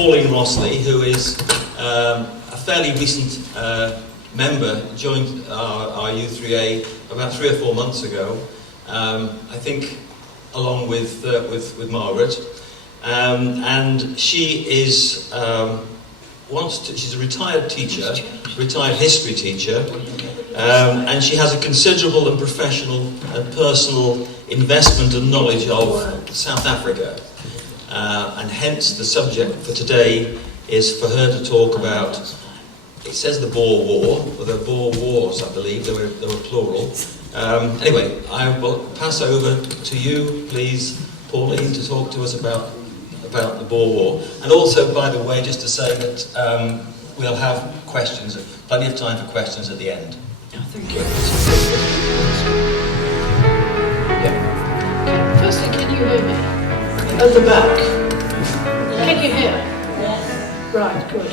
Pauline Rosslee, who is a fairly recent member, joined our u3a about 3 or 4 months ago, I think along with Margaret. And she is she's a retired teacher, retired history teacher, and she has a considerable and professional and personal investment and knowledge of South Africa. And hence the subject for today is for her to talk about, it says the Boer War, or the Boer Wars, I believe, they were plural. Anyway, I will pass over to you, please, Pauline, to talk to us about the Boer War. And also, by the way, just to say that we'll have questions, plenty of time for questions at the end. Thank you. Yeah. Firstly, can you hear me? At the back. Can you hear? Yes. Right, good.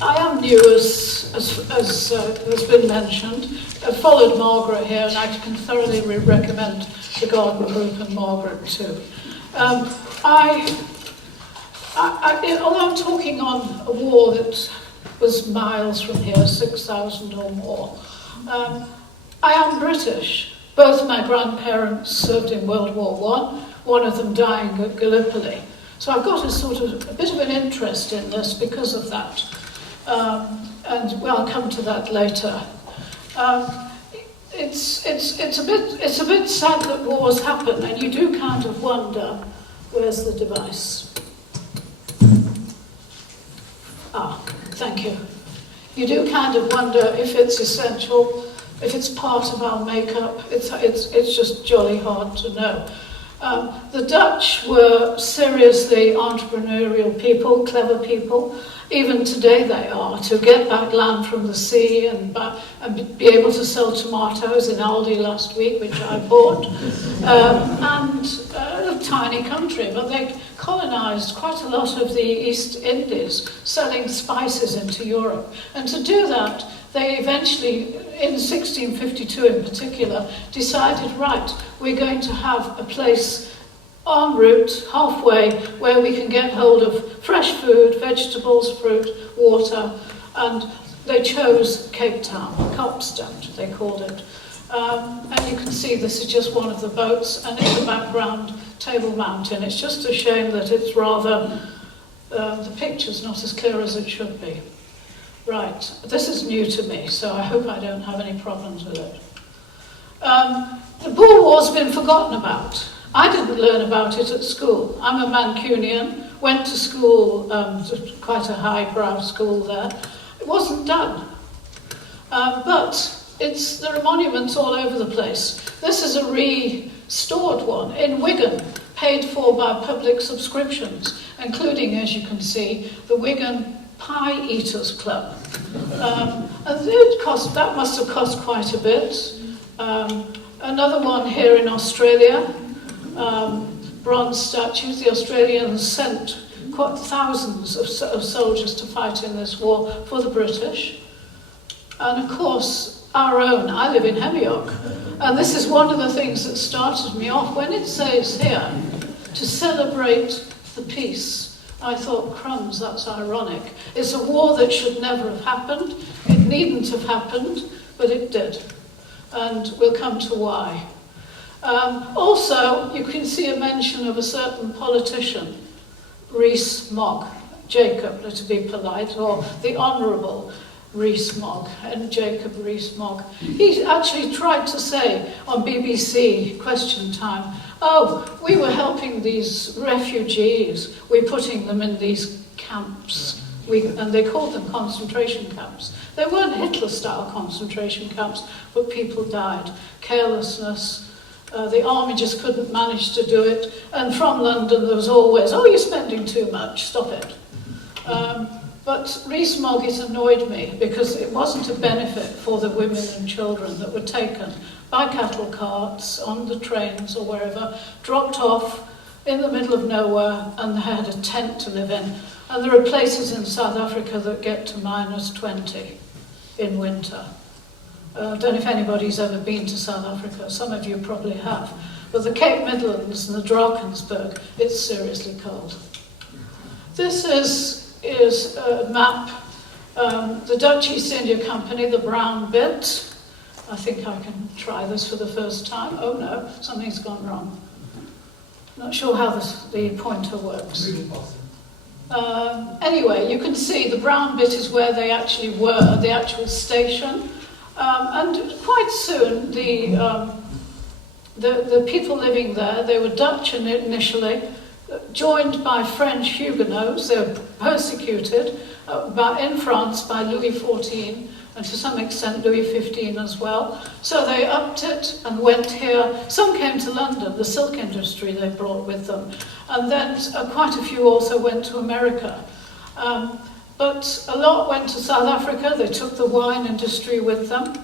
I am new, as has been mentioned. I've followed Margaret here, and I can thoroughly recommend the Garden Group and Margaret too. Although I'm talking on a war that was miles from here, 6,000 or more, I am British. Both my grandparents served in World War I, one of them dying at Gallipoli. So I've got a bit of an interest in this because of that. And well, I'll come to that later. It's a bit sad that wars happen, and you do kind of wonder, where's the device? Ah, thank you. You do kind of wonder if it's essential, if it's part of our makeup. It's just jolly hard to know. The Dutch were seriously entrepreneurial people, clever people. Even today they are, to get back land from the sea and be able to sell tomatoes in Aldi last week, which I bought. And a tiny country, but they colonised quite a lot of the East Indies, selling spices into Europe. And to do that, they eventually, in 1652 in particular, decided, right, we're going to have a place en route, halfway, where we can get hold of fresh food, vegetables, fruit, water, and they chose Cape Town, Kaapstad, they called it. And you can see this is just one of the boats, and in the background, Table Mountain. It's just a shame that it's rather, the picture's not as clear as it should be. Right, this is new to me, so I hope I don't have any problems with it. The Boer War's been forgotten about. I didn't learn about it at school. I'm a Mancunian, went to school, quite a highbrow school there. It wasn't done. But there are monuments all over the place. This is a restored one in Wigan, paid for by public subscriptions, including, as you can see, the Wigan Pie Eaters Club. And that must have cost quite a bit. Another one here in Australia, bronze statues. The Australians sent quite thousands of soldiers to fight in this war for the British. And of course, our own. I live in Hemyock, and this is one of the things that started me off. When it says here, to celebrate the peace, I thought, crumbs, that's ironic. It's a war that should never have happened. It needn't have happened, but it did. And we'll come to why. Also, you can see a mention of a certain politician, Rees-Mogg, Jacob, to be polite, or the Honourable Rees-Mogg, and Jacob Rees-Mogg. He actually tried to say on BBC Question Time, oh, we were helping these refugees, we're putting them in these camps, and they called them concentration camps. They weren't Hitler-style concentration camps, but people died. Carelessness. The army just couldn't manage to do it. And from London there was always, oh, you're spending too much, stop it. But Rees-Mogg, it annoyed me because it wasn't a benefit for the women and children that were taken by cattle carts on the trains or wherever, dropped off in the middle of nowhere, and they had a tent to live in. And there are places in South Africa that get to -20 in winter. I don't know if anybody's ever been to South Africa. Some of you probably have. But the Cape Midlands and the Drakensberg, it's seriously cold. This is a map. The Dutch East India Company, the brown bit. I think I can try this for the first time. Oh no, something's gone wrong. Not sure how the pointer works. Anyway, you can see the brown bit is where they actually were, the actual station. And quite soon, the people living there, they were Dutch initially, joined by French Huguenots. They were persecuted in France by Louis XIV, and to some extent Louis XV as well. So they upped it and went here. Some came to London, the silk industry they brought with them. And then quite a few also went to America. But a lot went to South Africa. They took the wine industry with them.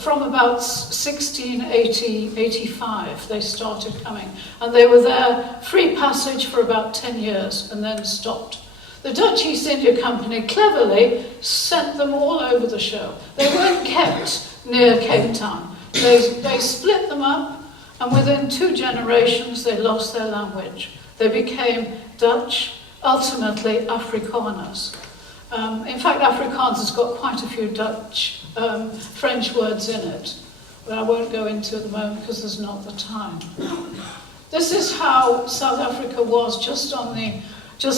From about 1685 they started coming. And they were there, free passage for about 10 years, and then stopped. The Dutch East India Company cleverly sent them all over the show. They weren't kept near Cape Town. They split them up, and within 2 generations they lost their language. They became Dutch, ultimately Afrikaners. In fact, Afrikaans has got quite a few Dutch, French words in it, but I won't go into at the moment because there's not the time. This is how South Africa was just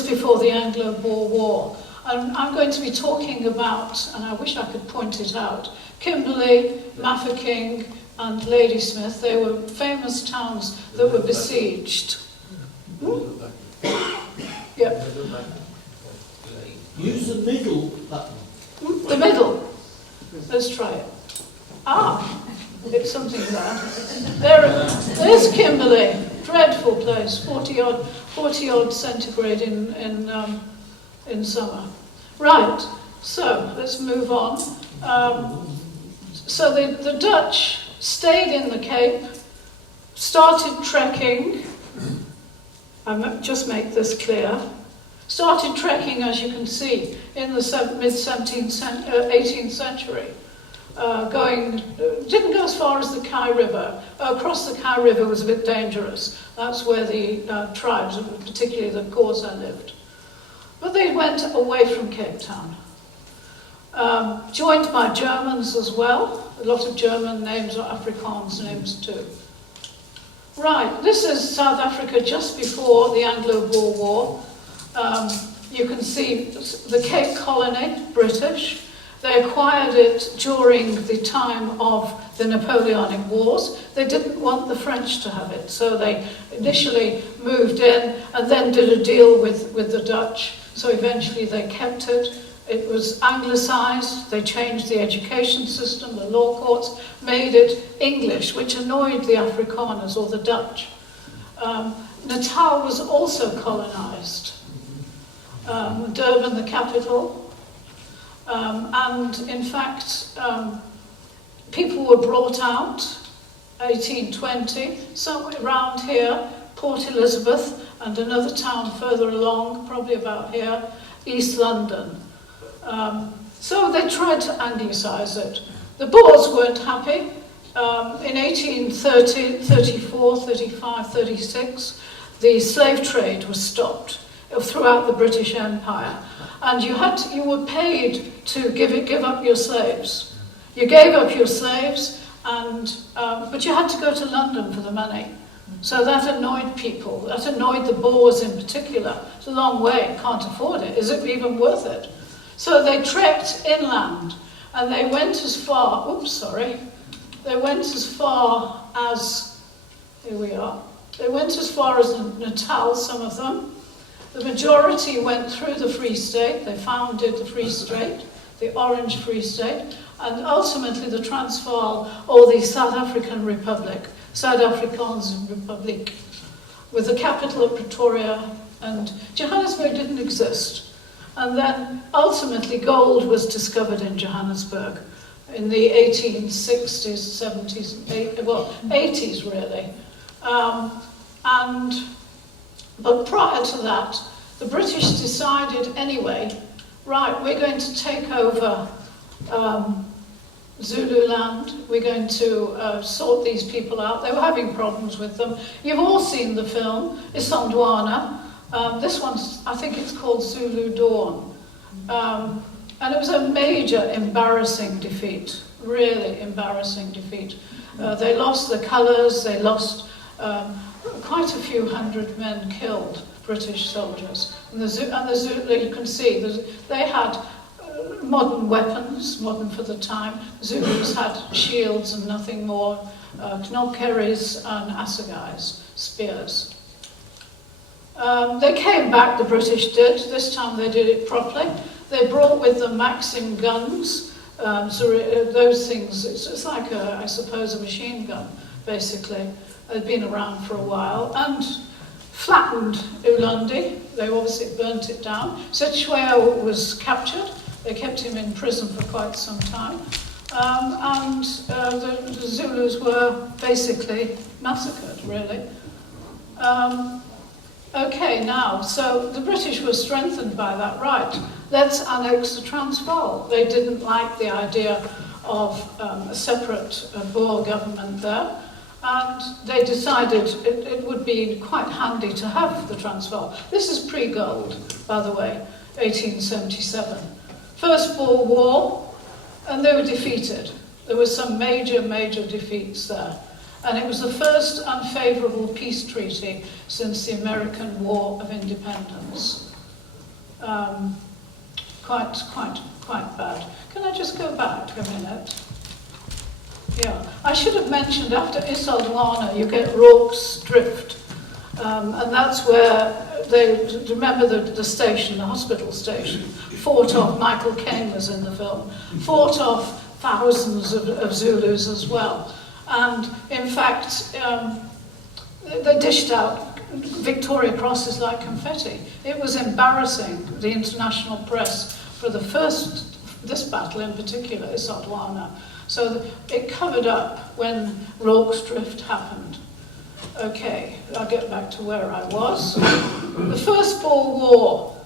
before the Anglo-Boer War. And I'm going to be talking about, and I wish I could point it out, Kimberley, Mafeking, and Ladysmith. They were famous towns that were besieged. Yep. Use the middle button. The middle. Let's try it. It's something there. There's Kimberley. Dreadful place. 40 odd centigrade in summer. Right. So let's move on. So the Dutch stayed in the Cape, started trekking. I just make this clear. Started trekking, as you can see, in the mid-18th century. Didn't go as far as the Kei River. Across the Kei River was a bit dangerous. That's where the tribes, particularly the Xhosa, lived. But they went away from Cape Town. Joined by Germans as well. A lot of German names or Afrikaans names too. Right, this is South Africa just before the Anglo-Boer War. You can see the Cape Colony, British. They acquired it during the time of the Napoleonic Wars. They didn't want the French to have it, so they initially moved in and then did a deal with the Dutch. So eventually they kept it. It was anglicised. They changed the education system. The law courts made it English, which annoyed the Afrikaners or the Dutch. Natal was also colonised. Durban, the capital. And in fact, people were brought out, 1820, somewhere around here, Port Elizabeth, and another town further along, probably about here, East London. So they tried to anglicise it. The Boers weren't happy. In 1830, 34, 35, 36, the slave trade was stopped throughout the British Empire. And you were paid to give up your slaves. You gave up your slaves, but you had to go to London for the money. So that annoyed people. That annoyed the Boers in particular. It's a long way, can't afford it. Is it even worth it? So they trekked inland, and they went as far, they went as far as, here we are, they went as far as Natal, some of them. The majority went through the Free State. They founded the Free State, the Orange Free State, and ultimately the Transvaal, or the South African Republic, Suid-Afrikaanse Republiek, with the capital at Pretoria, and Johannesburg didn't exist. And then ultimately gold was discovered in Johannesburg in the 1860s, 70s, 80s really. But prior to that, the British decided anyway, right, we're going to take over Zululand. We're going to sort these people out. They were having problems with them. You've all seen the film, Isandwana. This one's, I think it's called Zulu Dawn. And it was a major embarrassing defeat, really embarrassing defeat. They lost the colours, they lost quite a few hundred men killed, British soldiers. And the Zulu, you can see, they had modern weapons, modern for the time. Zulus had shields and nothing more, knobkerries and assegais, spears. They came back, the British did. This time they did it properly. They brought with them Maxim guns, so those things, it's like, I suppose, a machine gun, basically. They'd been around for a while, and flattened Ulundi. They obviously burnt it down. Sitshwea was captured. They kept him in prison for quite some time. The Zulus were basically massacred, really. Okay, now, so the British were strengthened by that, right. Let's annex the Transvaal. They didn't like the idea of a separate Boer government there, and they decided it would be quite handy to have the Transvaal. This is pre-gold, by the way, 1877. First Boer War, and they were defeated. There were some major, major defeats there. And it was the first unfavourable peace treaty since the American War of Independence. Quite bad. Can I just go back a minute? Yeah, I should have mentioned after Isandwana you get Rorke's Drift. And that's where they, remember the station, the hospital station, fought off, Michael Caine was in the film, fought off thousands of Zulus as well. And in fact, they dished out Victoria Crosses like confetti. It was embarrassing, the international press, for this battle in particular, Isandwana. So it covered up when Rorke's Drift happened. Okay, I'll get back to where I was. The First Boer War.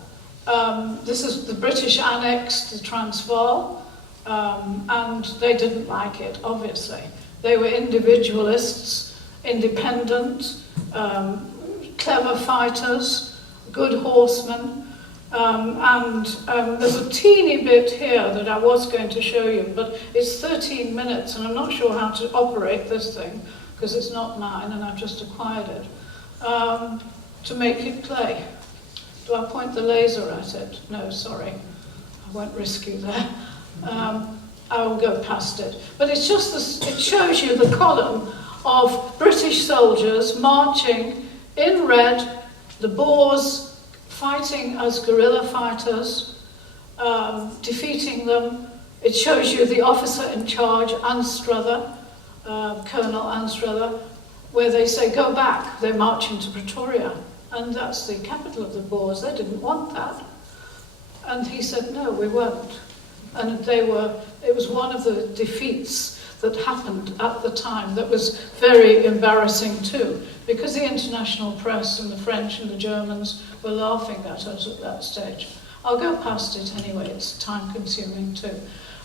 This is the British annexed the Transvaal, and they didn't like it, obviously. They were individualists, independent, clever fighters, good horsemen, and there's a teeny bit here that I was going to show you, but it's 13 minutes and I'm not sure how to operate this thing because it's not mine and I've just acquired it, to make it play. Do I point the laser at it? No, sorry, I won't risk you there. I will go past it. But it's just this, it shows you the column of British soldiers marching in red, the Boers fighting as guerrilla fighters, defeating them. It shows you the officer in charge, Anstruther, Colonel Anstruther, where they say, go back, they're marching to Pretoria. And that's the capital of the Boers. They didn't want that. And he said, no, we won't. And it was one of the defeats that happened at the time that was very embarrassing too, because the international press and the French and the Germans were laughing at us at that stage. I'll go past it anyway, it's time consuming too.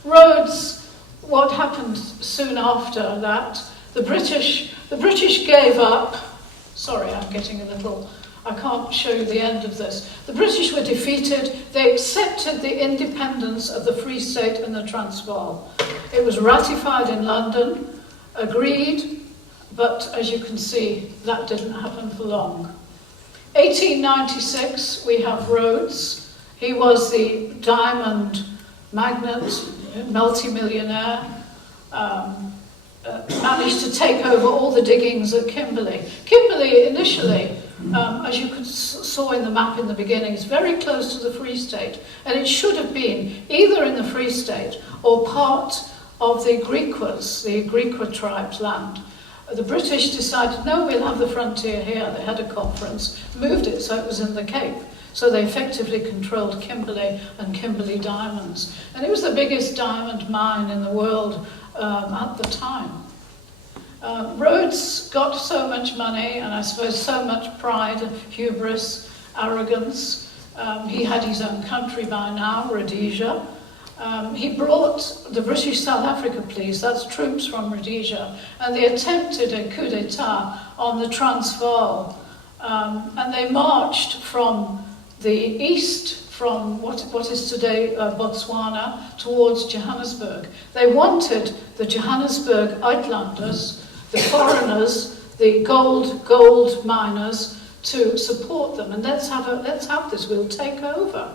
Rhodes, what happened soon after that, the British gave up. Sorry, I'm getting a little, I can't show you the end of this. The British were defeated. They accepted the independence of the Free State and the Transvaal. It was ratified in London, agreed, but as you can see, that didn't happen for long. 1896, we have Rhodes. He was the diamond magnate, multi-millionaire, managed to take over all the diggings at Kimberley. Kimberley initially, as you saw in the map in the beginning, is very close to the Free State, and it should have been either in the Free State or part of the Griquas, the Griqua tribes' land. The British decided, no, we'll have the frontier here. They had a conference, moved it so it was in the Cape. So they effectively controlled Kimberley and Kimberley diamonds. And it was the biggest diamond mine in the world at the time. Rhodes got so much money, and I suppose so much pride, hubris, arrogance. He had his own country by now, Rhodesia. He brought the British South Africa Police, that's troops from Rhodesia, and they attempted a coup d'etat on the Transvaal. And they marched from the east, from what is today Botswana, towards Johannesburg. They wanted the Johannesburg Uitlanders, the foreigners, the gold miners, to support them. And let's have this, we'll take over.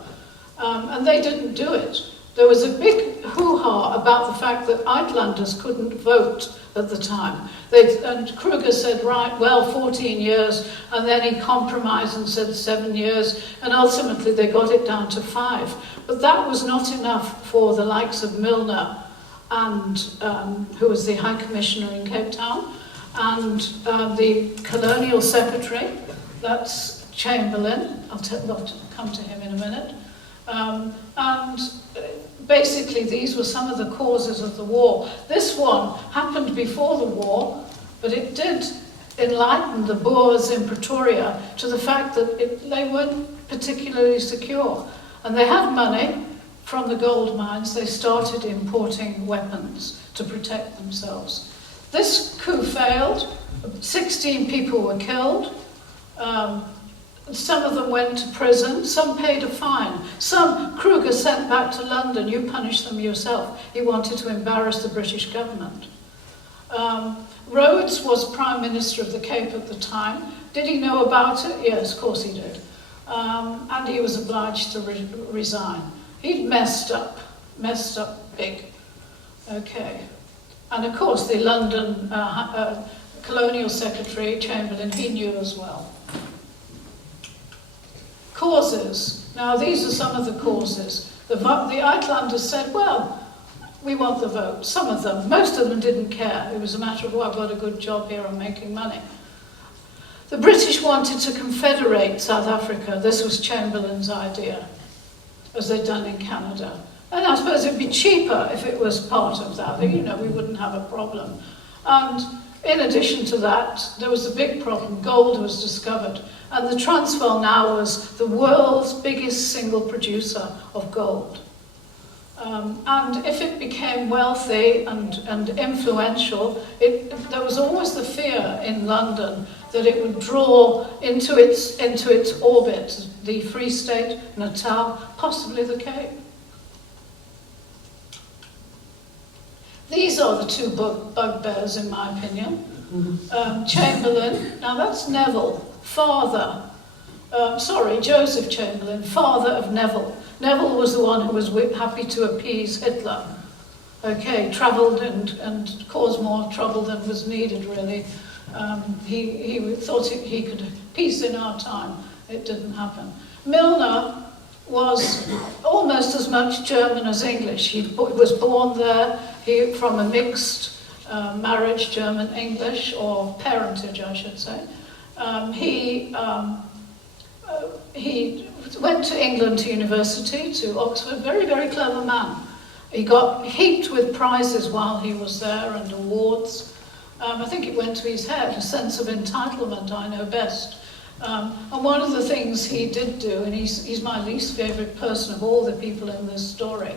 And they didn't do it. There was a big hoo-ha about the fact that Uitlanders couldn't vote at the time. And Kruger said, right, well, 14 years, and then he compromised and said 7 years, and ultimately they got it down to 5. But that was not enough for the likes of Milner, and who was the High Commissioner in Cape Town, and the Colonial Secretary, that's Chamberlain, I'll come to him in a minute, and basically these were some of the causes of the war. This one happened before the war, but it did enlighten the Boers in Pretoria to the fact that they weren't particularly secure. And they had money from the gold mines. They started importing weapons to protect themselves. This coup failed. 16 people were killed. Some of them went to prison, some paid a fine. Some Kruger sent back to London, you punish them yourself. He wanted to embarrass the British government. Rhodes was Prime Minister of the Cape at the time. Did he know about it? Yes, of course he did. And he was obliged to resign. He'd messed up big. Okay. And of course the London Colonial Secretary, Chamberlain, he knew as well. Causes. Now, these are some of the causes. The Uitlanders said, well, we want the vote. Some of them. Most of them didn't care. It was a matter of, well, I've got a good job here, I'm making money. The British wanted to confederate South Africa. This was Chamberlain's idea, as they'd done in Canada. And I suppose it'd be cheaper if it was part of that. You know, we wouldn't have a problem. And in addition to that, there was a big problem. Gold was discovered. And the Transvaal now was the world's biggest single producer of gold. And if it became wealthy and influential, there was always the fear in London that it would draw into its orbit the Free State, Natal, possibly the Cape. These are the two bugbears, in my opinion. Chamberlain, now that's Neville. Joseph Chamberlain, father of Neville. Neville was the one who was happy to appease Hitler. Okay, travelled and caused more trouble than was needed, really. He thought he could peace in our time. It didn't happen. Milner was almost as much German as English. He was born there, from a mixed marriage, German-English, or parentage, I should say. He went to England to university, to Oxford, very, very clever man. He got heaped with prizes while he was there and awards. I think it went to his head, a sense of entitlement, I know best. And one of the things he did do, and he's my least favourite person of all the people in this story,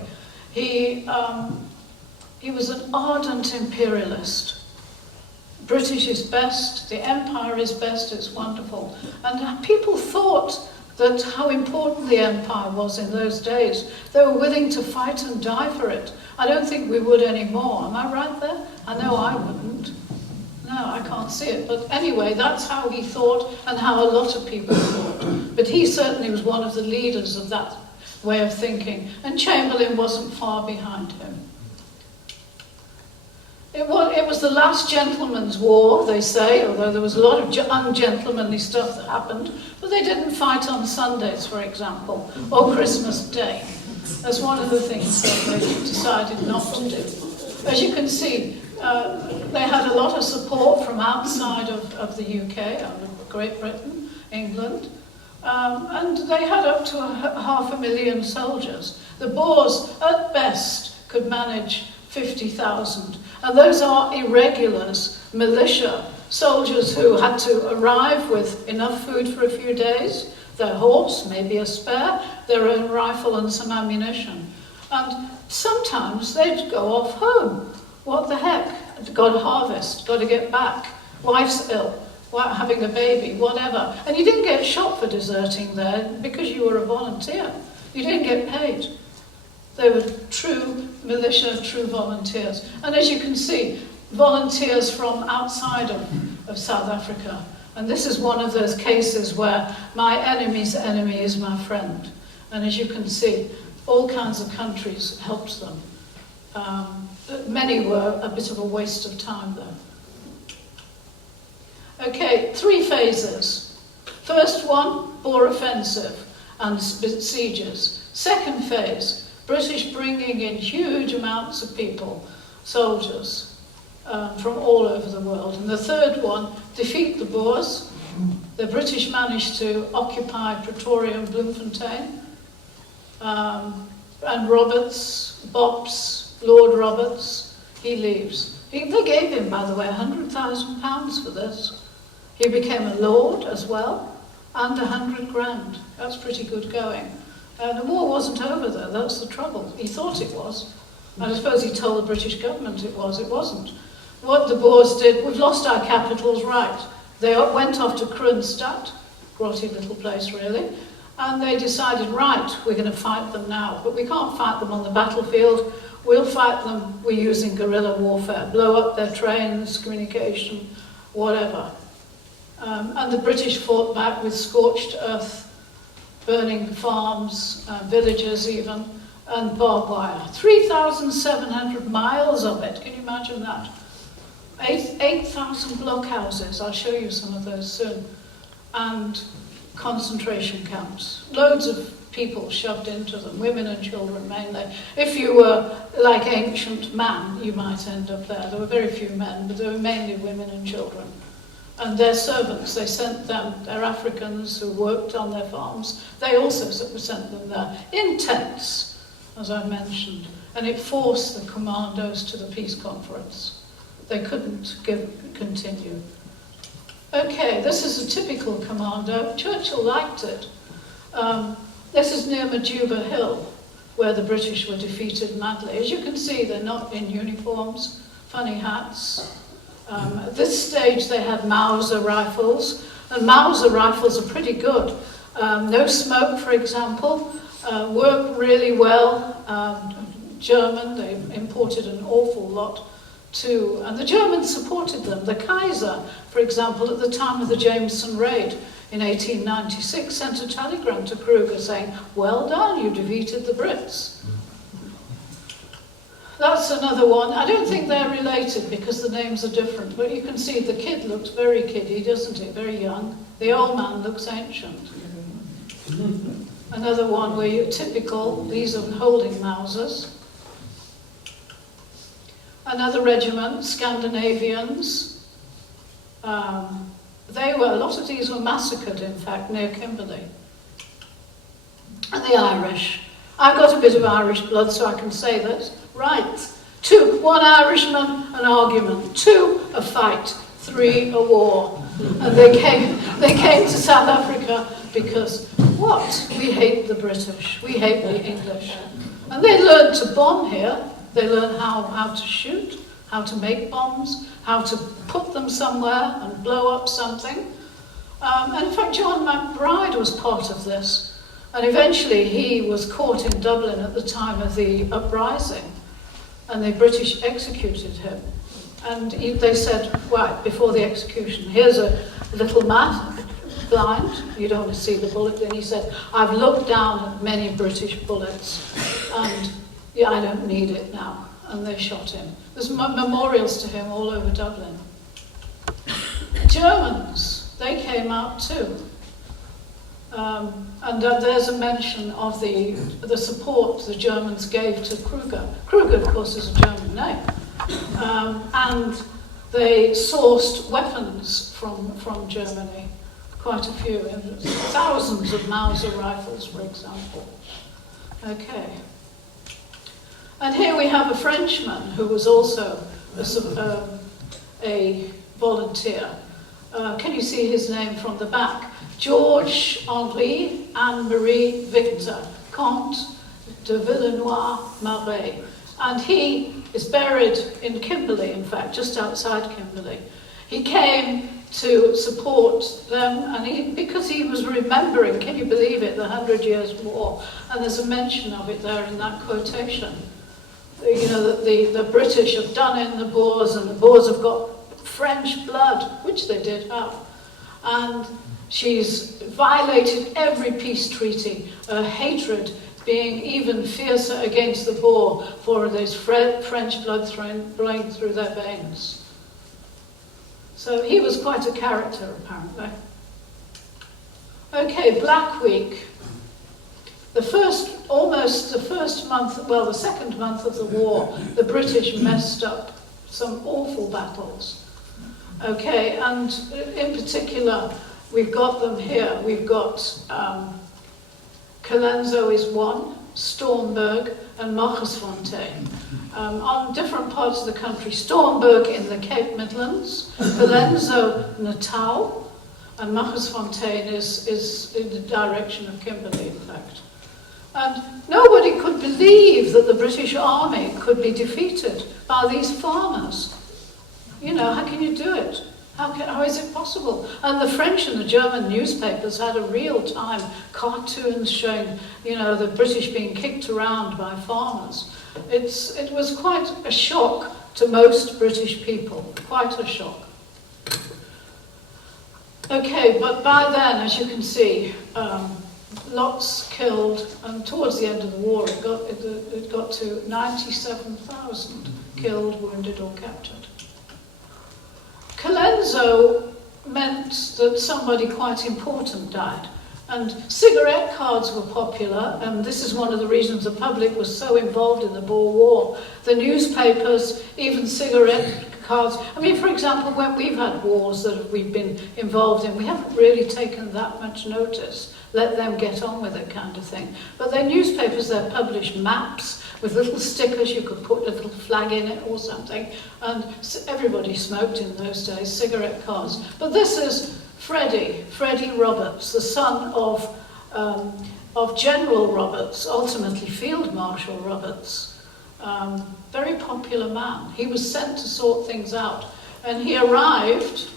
he was an ardent imperialist. British is best, the empire is best, it's wonderful. And people thought that how important the empire was in those days. They were willing to fight and die for it. I don't think we would anymore. Am I right there? I know I wouldn't. No, I can't see it. But anyway, that's how he thought and how a lot of people thought. But he certainly was one of the leaders of that way of thinking. And Chamberlain wasn't far behind him. It was the last gentleman's war, they say, although there was a lot of ungentlemanly stuff that happened, but they didn't fight on Sundays, for example, or Christmas Day. That's one of the things that they decided not to do. As you can see, they had a lot of support from outside of the UK, of Great Britain, England, and they had up to 500,000 soldiers. The Boers, at best, could manage 50,000. And those are irregulars, militia, soldiers who had to arrive with enough food for a few days, their horse, maybe a spare, their own rifle and some ammunition. And sometimes they'd go off home. What the heck? Got to harvest, got to get back. Wife's ill, having a baby, whatever. And you didn't get shot for deserting there because you were a volunteer. You didn't get paid. They were true militia, true volunteers. And as you can see, volunteers from outside of South Africa. And this is one of those cases where my enemy's enemy is my friend. And as you can see, all kinds of countries helped them. Many were a bit of a waste of time, though. Okay, 3 phases. First one, Boer offensive and sieges. Second phase, British bringing in huge amounts of people, soldiers, from all over the world. And the third one, defeat the Boers. The British managed to occupy Pretoria and Bloemfontein. And Roberts, Bops, Lord Roberts, he leaves. They gave him, by the way, £100,000 for this. He became a lord as well, and 100 grand. That's pretty good going. The war wasn't over though, that's the trouble. He thought it was. And I suppose he told the British government it was. It wasn't. What the Boers did, we've lost our capitals, right. They went off to Kroonstad, grotty little place really, and they decided, right, we're going to fight them now, but we can't fight them on the battlefield. We'll fight them, we're using guerrilla warfare, blow up their trains, communication, whatever. And the British fought back with scorched earth, burning farms, villages even, and barbed wire. 3,700 miles of it, can you imagine that? 8,000 blockhouses, I'll show you some of those soon, and concentration camps. Loads of people shoved into them, women and children mainly. If you were like ancient man, you might end up there. There were very few men, but there were mainly women and children. And their servants, they sent them, their Africans who worked on their farms, they also sent them there, in tents, as I mentioned. And it forced the commandos to the peace conference. They couldn't continue. Okay, this is a typical commando. Churchill liked it. This is near Majuba Hill, where the British were defeated madly. As you can see, they're not in uniforms, funny hats. At this stage, they had Mauser rifles, and Mauser rifles are pretty good. No smoke, for example, work really well. German, they imported an awful lot too, and the Germans supported them. The Kaiser, for example, at the time of the Jameson raid in 1896, sent a telegram to Kruger saying, well done, you defeated the Brits. That's another one. I don't think they're related because the names are different, but you can see the kid looks very kiddie, doesn't he? Very young. The old man looks ancient. Another one where you're typical, these are holding Mausers. Another regiment, Scandinavians. A lot of these were massacred, in fact, near Kimberley. And the Irish. I've got a bit of Irish blood, so I can say this. Right. 2, 1 Irishman, an argument. 2, a fight. 3, a war. And they came to South Africa because, what? We hate the British. We hate the English. And they learned to bomb here. They learned how to shoot, how to make bombs, how to put them somewhere and blow up something. And in fact, John McBride was part of this. And eventually he was caught in Dublin at the time of the uprising. And the British executed him. And they said, right, before the execution, here's a little man, blind, you don't want to see the bullet. Then he said, I've looked down at many British bullets, and yeah, I don't need it now. And they shot him. There's memorials to him all over Dublin. Germans, they came out too. And there's a mention of the support the Germans gave to Kruger. Kruger, of course, is a German name. And they sourced weapons from Germany, quite a few, thousands of Mauser rifles, for example. Okay. And here we have a Frenchman who was also a volunteer. Can you see his name from the back? Georges Henri Anne-Marie Victor, Comte de Villenoix-Marais. And he is buried in Kimberley, in fact, just outside Kimberley. He came to support them, and because he was remembering, can you believe it, the 100 Years' War, and there's a mention of it there in that quotation. You know, that the British have done in the Boers, and the Boers have got French blood, which they did have. And she's violated every peace treaty, her hatred being even fiercer against the Boer for this French blood flowing through their veins. So he was quite a character, apparently. Okay, Black Week. The second month of the war, the British messed up some awful battles. Okay, and in particular, we've got them here. We've got Colenso is one, Stormberg, and Machersfontein. On different parts of the country, Stormberg in the Cape Midlands, Colenso, Natal, and Machersfontein is in the direction of Kimberley, in fact. And nobody could believe that the British Army could be defeated by these farmers. You know, how can you do it? How is it possible? And the French and the German newspapers had a real-time cartoons showing, you know, the British being kicked around by farmers. It was quite a shock to most British people, quite a shock. Okay, but by then, as you can see, lots killed, and towards the end of the war, it got to 97,000 killed, wounded, or captured. Colenso meant that somebody quite important died, and cigarette cards were popular, and this is one of the reasons the public was so involved in the Boer War. The newspapers, even cigarette cards. I mean, for example, when we've had wars that we've been involved in, we haven't really taken that much notice. Let them get on with it, kind of thing. But their newspapers, they published maps with little stickers, you could put a little flag in it or something, and everybody smoked in those days, cigarette cards. But this is Freddie Roberts, the son of General Roberts, ultimately Field Marshal Roberts. Very popular man. He was sent to sort things out, and he arrived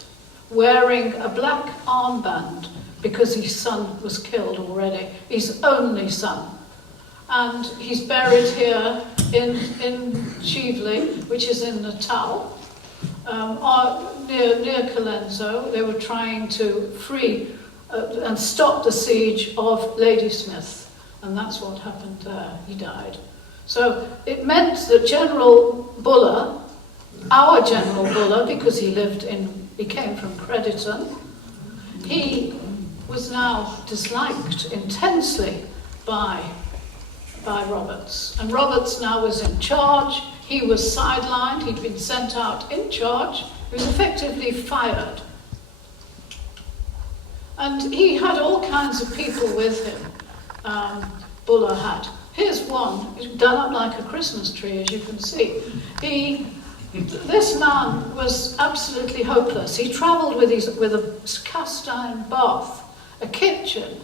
wearing a black armband because his son was killed already, his only son. And he's buried here in Chively, which is in Natal, near Colenso. They were trying to free and stop the siege of Ladysmith, and that's what happened there. He died. So it meant that General Buller, our General Buller, because he came from Crediton, he was now disliked intensely by Roberts. And Roberts now was in charge. He was sidelined. He'd been sent out in charge. He was effectively fired. And he had all kinds of people with him, Buller had. Here's one, done up like a Christmas tree, as you can see. This man was absolutely hopeless. He travelled with a cast iron bath, a kitchen.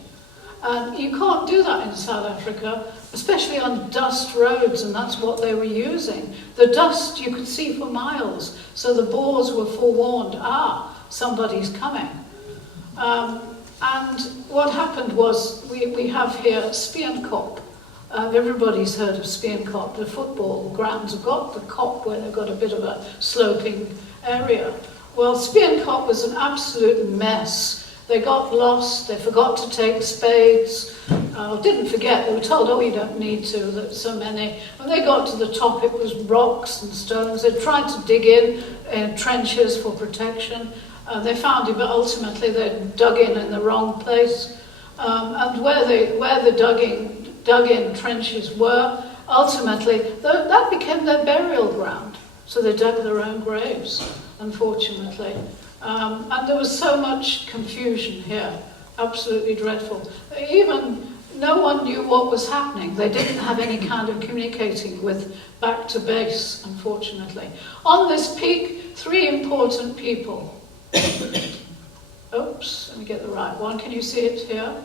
And you can't do that in South Africa, especially on dust roads, and that's what they were using. The dust you could see for miles, so the Boers were forewarned, somebody's coming. And what happened was, we have here Speenkop. Everybody's heard of Speenkop. The football grounds have got the kop where they've got a bit of a sloping area. Well, Speenkop was an absolute mess. They got lost, they forgot to take spades, didn't forget, they were told, oh, you don't need to, there's so many. When they got to the top, it was rocks and stones. They tried to dig in trenches for protection. They found it, but ultimately they dug in the wrong place. And where the dug in trenches were, ultimately, that became their burial ground. So they dug their own graves, unfortunately. And there was so much confusion here, absolutely dreadful. Even no one knew what was happening. They didn't have any kind of communicating with back to base, unfortunately. On this peak, 3 important people. Oops, let me get the right one. Can you see it here?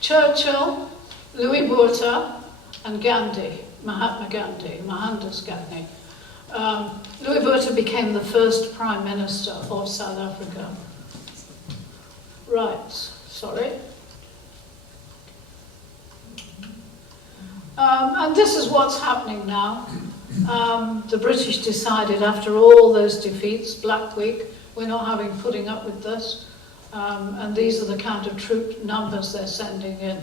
Churchill, Louis Botha and Gandhi, Mahatma Gandhi, Mohandas Gandhi. Louis Botha became the first Prime Minister of South Africa. Right, sorry. And this is what's happening now. The British decided after all those defeats, Black Week, we're not putting up with this. And these are the kind of troop numbers they're sending in.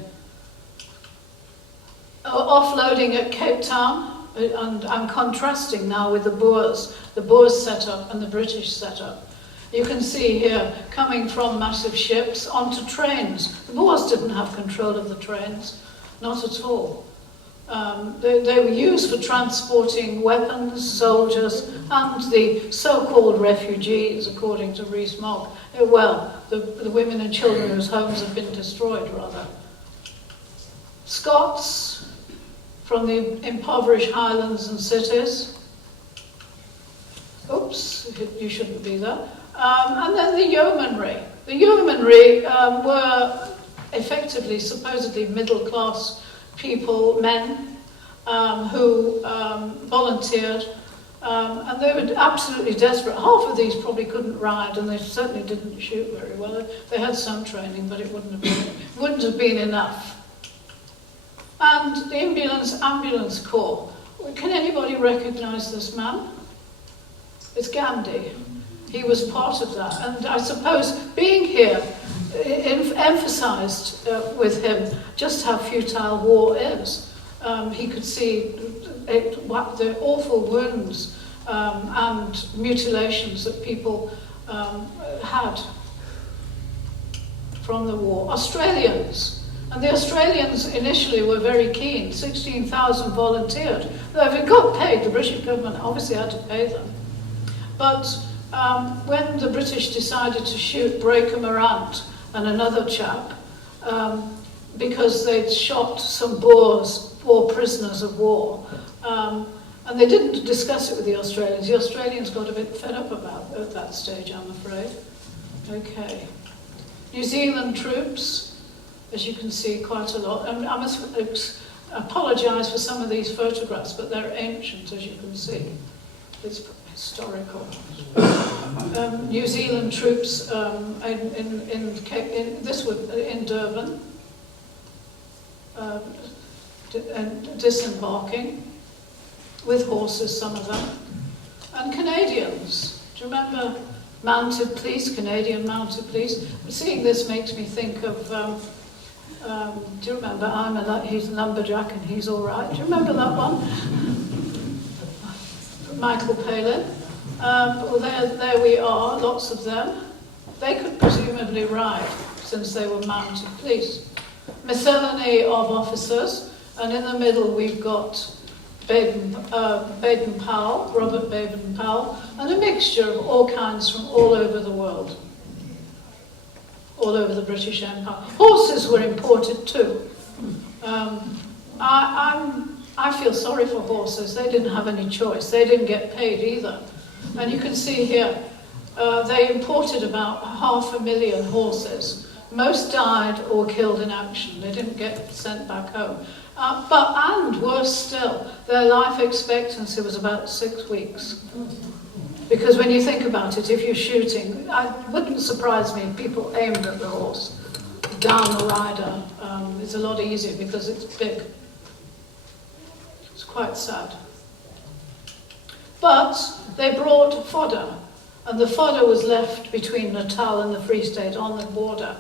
Offloading at Cape Town, and I'm contrasting now with the Boers setup and the British setup. You can see here, coming from massive ships onto trains. The Boers didn't have control of the trains, not at all. They were used for transporting weapons, soldiers, and the so-called refugees, according to Rees-Mogg. Well, the women and children whose homes have been destroyed, rather. Scots from the impoverished highlands and cities. Oops, you shouldn't be there. And then the yeomanry. The yeomanry were effectively, supposedly middle-class people, men, who volunteered, and they were absolutely desperate. Half of these probably couldn't ride, and they certainly didn't shoot very well. They had some training, but it wouldn't have been enough. And the ambulance corps. Can anybody recognise this man? It's Gandhi. He was part of that, and I suppose being here emphasised with him just how futile war is. He could see the awful wounds and mutilations that people had from the war. Australians. And the Australians initially were very keen. 16,000 volunteered. They got paid. The British government obviously had to pay them. But when the British decided to shoot Breaker Morant and another chap, because they'd shot some Boers, war prisoners of war, and they didn't discuss it with the Australians got a bit fed up about it at that stage, I'm afraid. Okay. New Zealand troops, as you can see, quite a lot. And I must apologise for some of these photographs, but they're ancient, as you can see. It's historical. New Zealand troops in Durban, disembarking with horses, some of them, and Canadians. Do you remember mounted police, Canadian mounted police? Seeing this makes me think of. Do you remember? He's a lumberjack and he's all right. Do you remember that one? Michael Palin. Well, there we are, lots of them. They could presumably ride, since they were mounted police. Miscellany of officers, and in the middle we've got Baden-Powell, Robert Baden-Powell, and a mixture of all kinds from all over the world, all over the British Empire. Horses were imported too. I feel sorry for horses. They didn't have any choice. They didn't get paid either. And you can see here, they imported about 500,000 horses. Most died or killed in action. They didn't get sent back home. And worse still, their life expectancy was about 6 weeks. Because when you think about it, if you're shooting, it wouldn't surprise me if people aimed at the horse, down the rider. It's a lot easier because it's big. It's quite sad. But they brought fodder, and the fodder was left between Natal and the Free State on the border.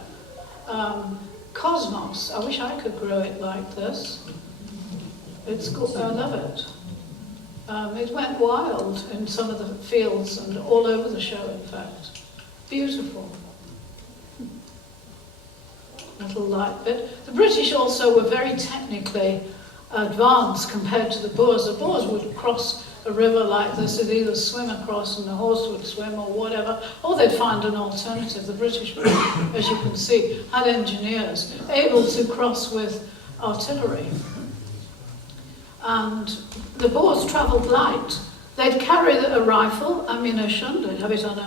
Cosmos, I wish I could grow it like this. It's good, I love it. It went wild in some of the fields and all over the show, in fact. Beautiful. Little light bit. The British also were very technically advanced compared to the Boers. The Boers would cross a river like this, they'd either swim across and the horse would swim or whatever, or they'd find an alternative. The British, as you can see, had engineers able to cross with artillery. And the Boers travelled light. They'd carry a rifle, ammunition, they'd have it on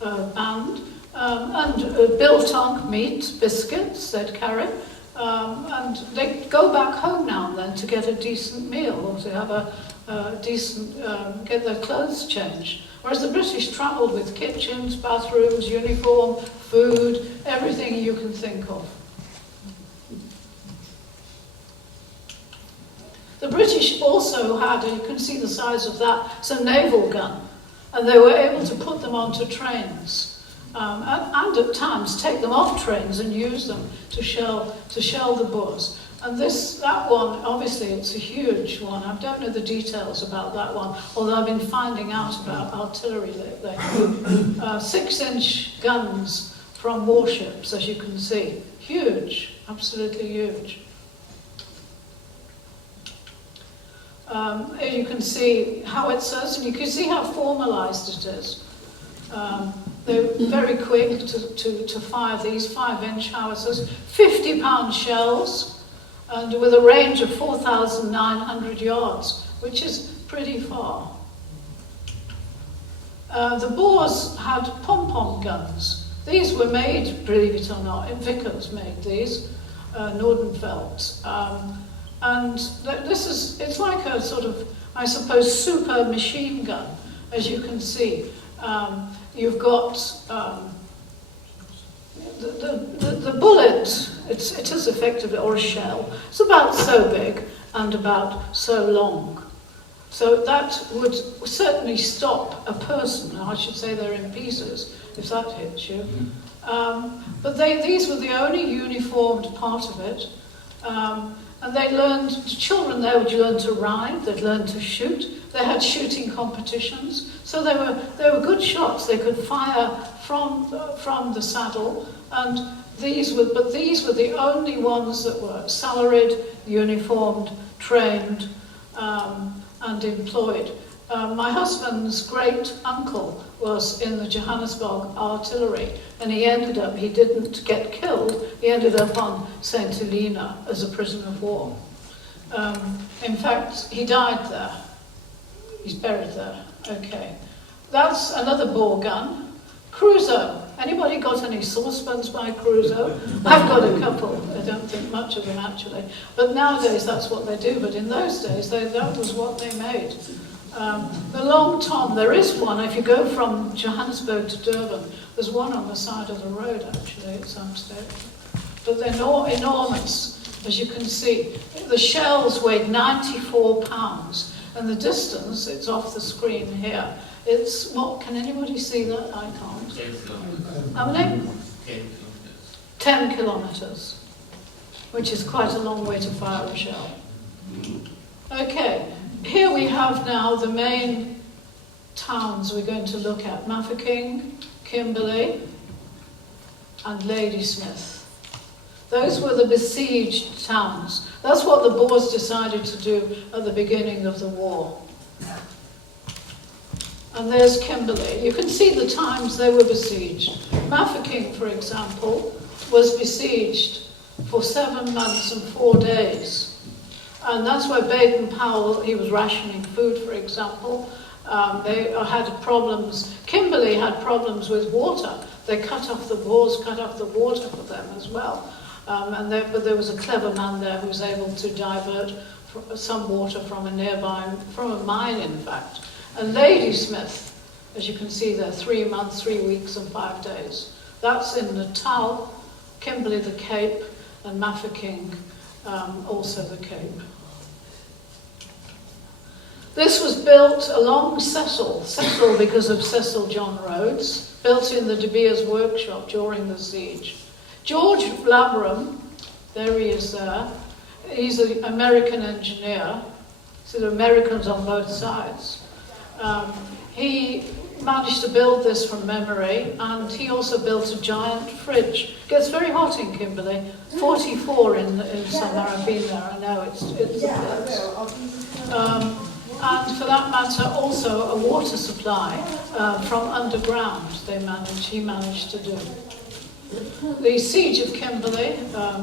a band, and biltong meat, biscuits they'd carry, And they go back home now and then to get a decent meal or to have a decent, get their clothes changed. Whereas the British travelled with kitchens, bathrooms, uniform, food, everything you can think of. The British also had, and you can see the size of that, it's a naval gun. And they were able to put them onto trains. And at times take them off trains and use them to shell the Boers. And that one, obviously it's a huge one. I don't know the details about that one, although I've been finding out about artillery lately. 6-inch guns from warships, as you can see. Huge, absolutely huge. You can see howitzers, and you can see how formalised it is. They're very quick to fire these 5-inch howitzers, 50-pound shells, and with a range of 4,900 yards, which is pretty far. The Boers had pom-pom guns. These were made, believe it or not, Vickers made these, Nordenfeldt. And it's like a sort of, I suppose, super machine gun, as you can see. You've got the bullet, it is effectively, or a shell, it's about so big and about so long. So that would certainly stop a person, I should say they're in pieces, if that hits you. But these were the only uniformed part of it. And they learned, children there would learn to ride, they'd learn to shoot. They had shooting competitions, so they were good shots. They could fire from the saddle, and these were the only ones that were salaried, uniformed, trained, and employed. My husband's great uncle was in the Johannesburg artillery, and he didn't get killed, he ended up on St. Helena as a prisoner of war. In fact, he died there. He's buried there. Okay. That's another Boer gun. Crusoe. Anybody got any saucepans by Crusoe? I've got a couple. I don't think much of them actually. But nowadays that's what they do. But in those days, that was what they made. The long tom, there is one. If you go from Johannesburg to Durban, there's one on the side of the road actually at some stage. But they're enormous, as you can see. The shells weighed 94 pounds. And the distance, it's off the screen here, it's, what, can anybody see that? I can't. 10 kilometers. How many? 10 kilometers. 10 kilometers, which is quite a long way to fire a shell. Okay, here we have now the main towns we're going to look at. Mafeking, Kimberley, and Ladysmith. Those were the besieged towns. That's what the Boers decided to do at the beginning of the war. And there's Kimberley. You can see the times they were besieged. Mafeking, for example, was besieged for 7 months and 4 days. And that's where Baden-Powell, he was rationing food, for example. They had problems. Kimberley had problems with water. They Boers cut off the water for them as well. But there was a clever man there who was able to divert some water from a mine in fact. And Ladysmith, as you can see there, 3 months, 3 weeks and 5 days. That's in Natal, Kimberley the Cape, and Mafeking, also the Cape. This was built along Cecil because of Cecil John Rhodes, built in the De Beers workshop during the siege. George Labram, there he is there, he's an American engineer, so there are Americans on both sides. He managed to build this from memory, and he also built a giant fridge. It gets very hot in Kimberley, 44 in summer. I've been there, I know it's a place. And for that matter, also a water supply from underground he managed to do. The siege of Kimberley,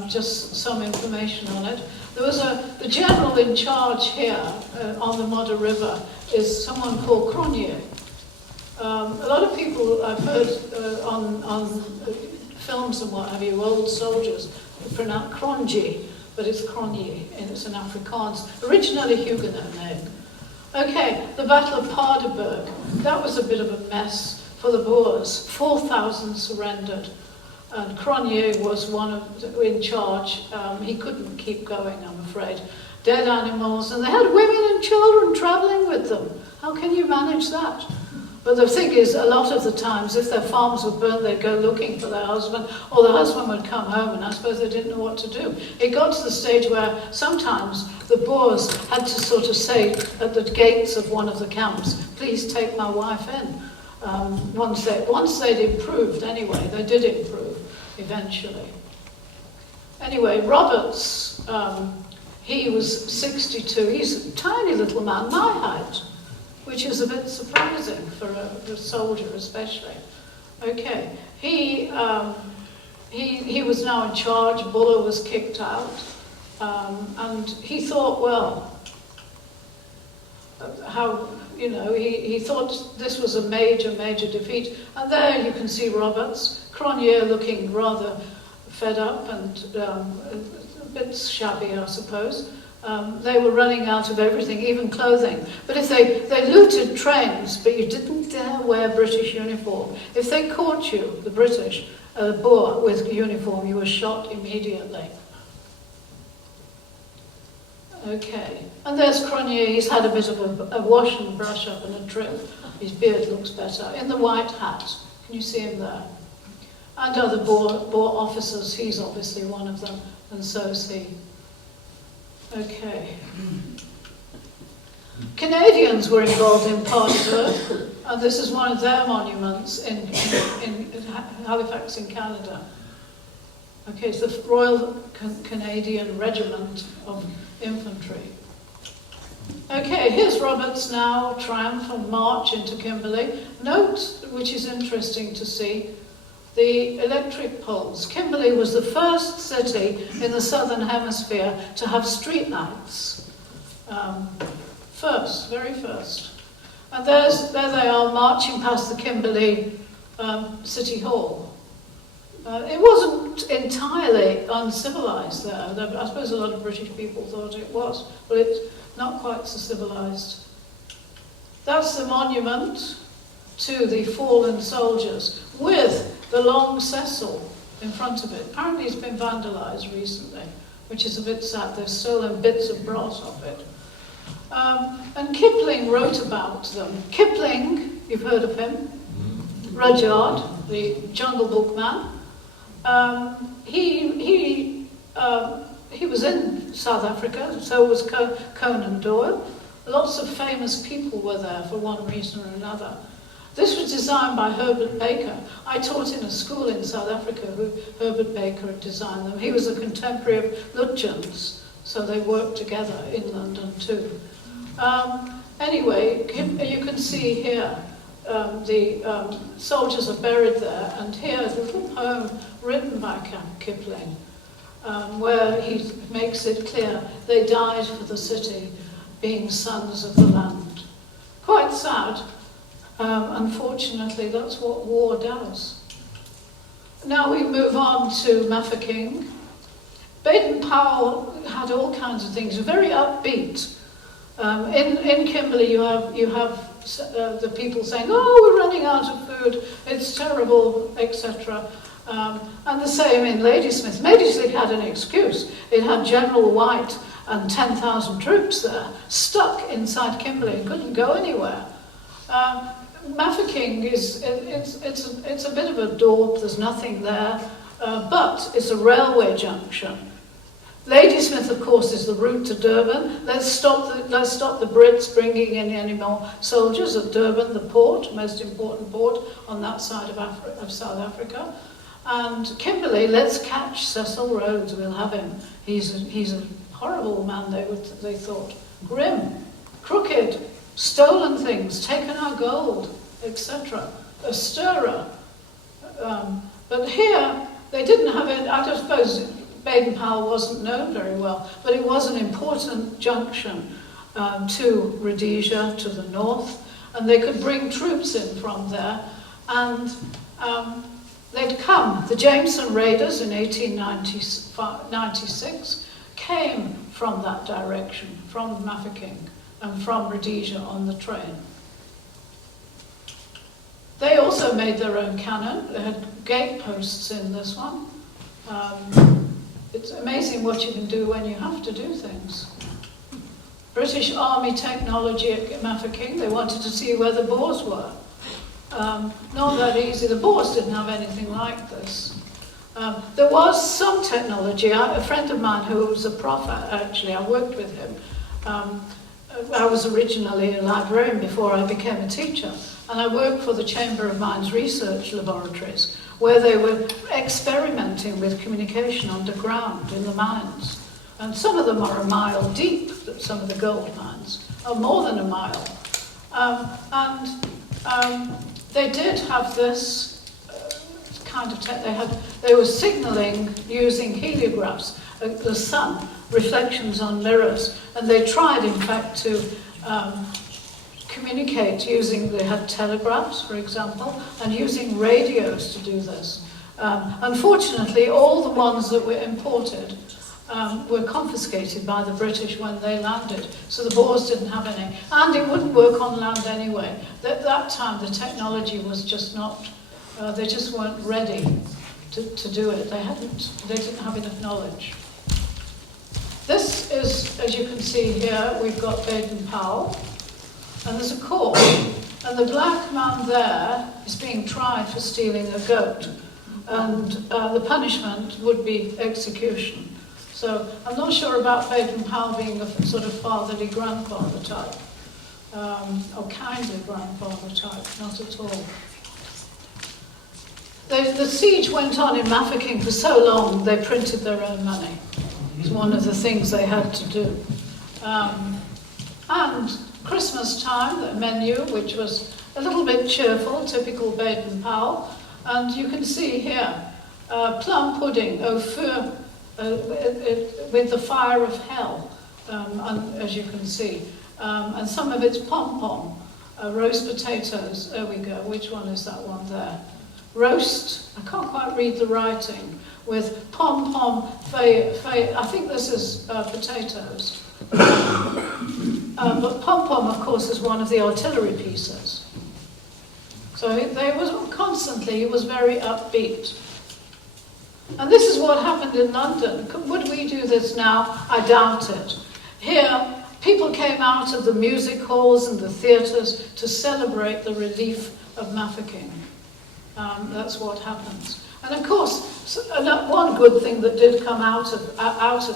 just some information on it. There was the general in charge here on the Modder River is someone called Cronje. A lot of people I've heard on films and what have you, old soldiers, pronounced Cronje, but it's Cronje, and it's an Afrikaans, originally Huguenot name. Okay, the Battle of Paardeberg. That was a bit of a mess for the Boers. 4,000 surrendered, and Cronje was in charge. He couldn't keep going, I'm afraid. Dead animals, and they had women and children travelling with them. How can you manage that? But the thing is, a lot of the times, if their farms were burnt, they'd go looking for their husband, or the husband would come home, and I suppose they didn't know what to do. It got to the stage where sometimes the Boers had to sort of say at the gates of one of the camps, please take my wife in. Once they'd improved, anyway, they did improve eventually. Anyway, Roberts, he was 62. He's a tiny little man, my height, which is a bit surprising for a soldier especially. Okay, he was now in charge. Buller was kicked out, and he thought, well, he thought this was a major defeat. And there you can see Roberts, Cronje looking rather fed up and a bit shabby, I suppose. They were running out of everything, even clothing. But if they looted trains, but you didn't dare wear British uniform. If they caught you, the British, Boer, with uniform, you were shot immediately. Okay, and there's Cronje. He's had a bit of a wash and brush up and a trim. His beard looks better. In the white hat, can you see him there? And other Boer officers, he's obviously one of them, and so is he. Okay. Canadians were involved in Paardeberg, and this is one of their monuments in Halifax in Canada. Okay, it's the Royal Canadian Regiment of Infantry. Okay, here's Roberts now, triumph and march into Kimberley. Note, which is interesting to see, the electric poles. Kimberley was the first city in the southern hemisphere to have street lights. Very first. And there they are marching past the Kimberley City Hall. It wasn't entirely uncivilized there. I suppose a lot of British people thought it was, but it's not quite so civilized. That's the monument to the fallen soldiers with the long Cecil in front of it. Apparently it's been vandalised recently, which is a bit sad. They've stolen bits of brass off it. And Kipling wrote about them. Kipling, you've heard of him? Rudyard, the Jungle Book man. He was in South Africa, so was Conan Doyle. Lots of famous people were there for one reason or another. This was designed by Herbert Baker. I taught in a school in South Africa who Herbert Baker had designed them. He was a contemporary of Lutjens, so they worked together in London too. Anyway, you can see here the soldiers are buried there, and here is a little poem written by Kipling, where he makes it clear they died for the city, being sons of the land. Quite sad. Unfortunately, that's what war does. Now we move on to Mafeking. Baden-Powell had all kinds of things, very upbeat. In Kimberley, you have the people saying, "Oh, we're running out of food. It's terrible," etc. And the same in Ladysmith. Ladysmith had an excuse. It had General White and 10,000 troops there, stuck inside Kimberley and couldn't go anywhere. Mafeking it's a bit of a dorp. There's nothing there, but it's a railway junction. Ladysmith, of course, is the route to Durban. Let's stop the Brits bringing in any more soldiers at Durban, the port, most important port on that side of South Africa. And Kimberley, let's catch Cecil Rhodes. We'll have him. He's a horrible man. They thought grim, crooked, stolen things, taken our gold, etc. A stirrer. But here they didn't have it. I suppose Baden-Powell wasn't known very well, but it was an important junction to Rhodesia, to the north, and they could bring troops in from there. And they'd come, the Jameson Raiders in 1896 came from that direction, from Mafeking and from Rhodesia on the train. They also made their own cannon. They had gateposts in this one. It's amazing what you can do when you have to do things. British Army technology at Mafeking, they wanted to see where the Boers were. Not that easy. The Boers didn't have anything like this. There was some technology. A friend of mine who was a prophet, actually, I worked with him. I was originally a librarian before I became a teacher, and I worked for the Chamber of Mines research laboratories, where they were experimenting with communication underground in the mines. And some of them are a mile deep, some of the gold mines, are more than a mile. They did have this kind of they were signalling using heliographs, the sun, reflections on mirrors, and they tried, in fact, to communicate using, they had telegraphs, for example, and using radios to do this. Unfortunately, all the ones that were imported were confiscated by the British when they landed, so the Boers didn't have any. And it wouldn't work on land anyway. At that time, the technology was just not, they just weren't ready to do it. They didn't have enough knowledge. This is, as you can see here, we've got Baden-Powell, and there's a court, and the black man there is being tried for stealing a goat, and the punishment would be execution. So I'm not sure about Baden-Powell being a sort of fatherly grandfather type, or kindly grandfather type, not at all. The siege went on in Mafeking for so long, they printed their own money. It's one of the things they had to do. And Christmas time, the menu, which was a little bit cheerful, typical Baden-Powell, and you can see here, plum pudding, au feu, with the fire of hell, as you can see. And some of it's pom-pom, roast potatoes, there we go, which one is that one there? Roast, I can't quite read the writing, with pom-pom, I think this is potatoes. But pom-pom, of course, is one of the artillery pieces. So they was constantly, he was very upbeat. And this is what happened in London. Would we do this now? I doubt it. Here, people came out of the music halls and the theatres to celebrate the relief of Mafeking. That's what happens. And of course, one good thing that did come out of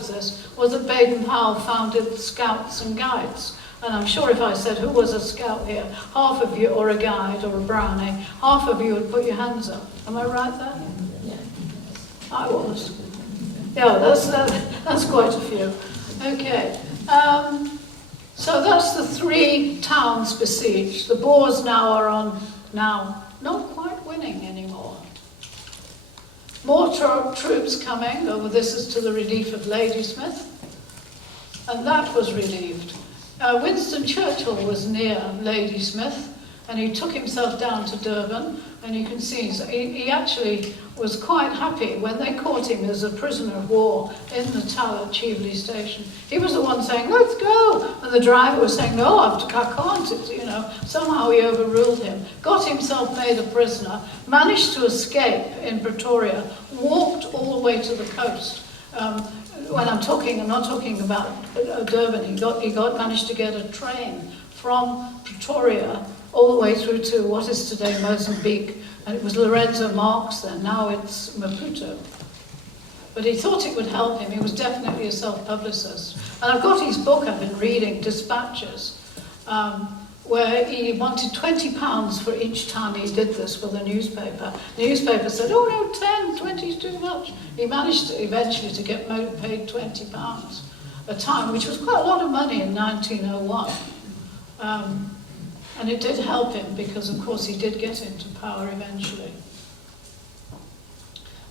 this was that Baden-Powell founded Scouts and Guides. And I'm sure if I said, who was a scout here, half of you, or a guide, or a brownie, half of you would put your hands up. Am I right there? I was. Yeah, that's quite a few. Okay. So that's the 3 towns besieged. The Boers now are not quite winning anymore. More troops coming. Oh, this is to the relief of Ladysmith. And that was relieved. Winston Churchill was near Ladysmith, and he took himself down to Durban, and you can see he actually was quite happy when they caught him as a prisoner of war in the Tower at Cheveley Station. He was the one saying, let's go, and the driver was saying, no, I can't, somehow he overruled him, got himself made a prisoner, managed to escape in Pretoria, walked all the way to the coast. When I'm not talking about Durban, he managed to get a train from Pretoria all the way through to what is today Mozambique, and it was Lorenzo Marx then, now it's Maputo. But he thought it would help him. He was definitely a self-publicist. And I've got his book I've been reading, Dispatches, where he wanted £20 for each time he did this for the newspaper. The newspaper said, oh no, 10, 20 is too much. He managed eventually to get paid £20 a time, which was quite a lot of money in 1901. And it did help him because, of course, he did get into power eventually.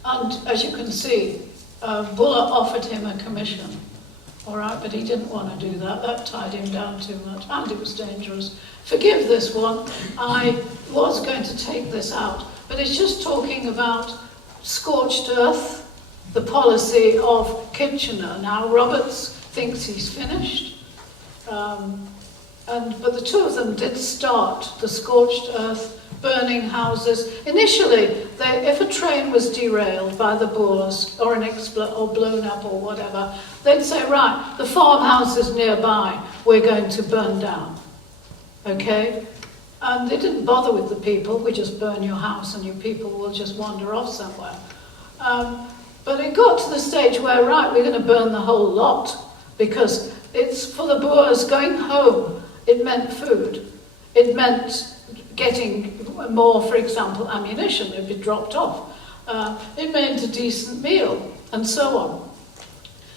And as you can see, Buller offered him a commission, all right, but he didn't want to do that. That tied him down too much, and it was dangerous. Forgive this one. I was going to take this out, but it's just talking about scorched earth, the policy of Kitchener. Now, Roberts thinks he's finished, but the two of them did start the scorched earth, burning houses. Initially, if a train was derailed by the Boers or or blown up or whatever, they'd say, right, the farmhouses nearby, we're going to burn down. Okay? And they didn't bother with the people. We just burn your house and your people will just wander off somewhere. But it got to the stage where, right, we're going to burn the whole lot, because it's for the Boers going home. It meant food. It meant getting more, for example, ammunition if it dropped off. It meant a decent meal, and so on.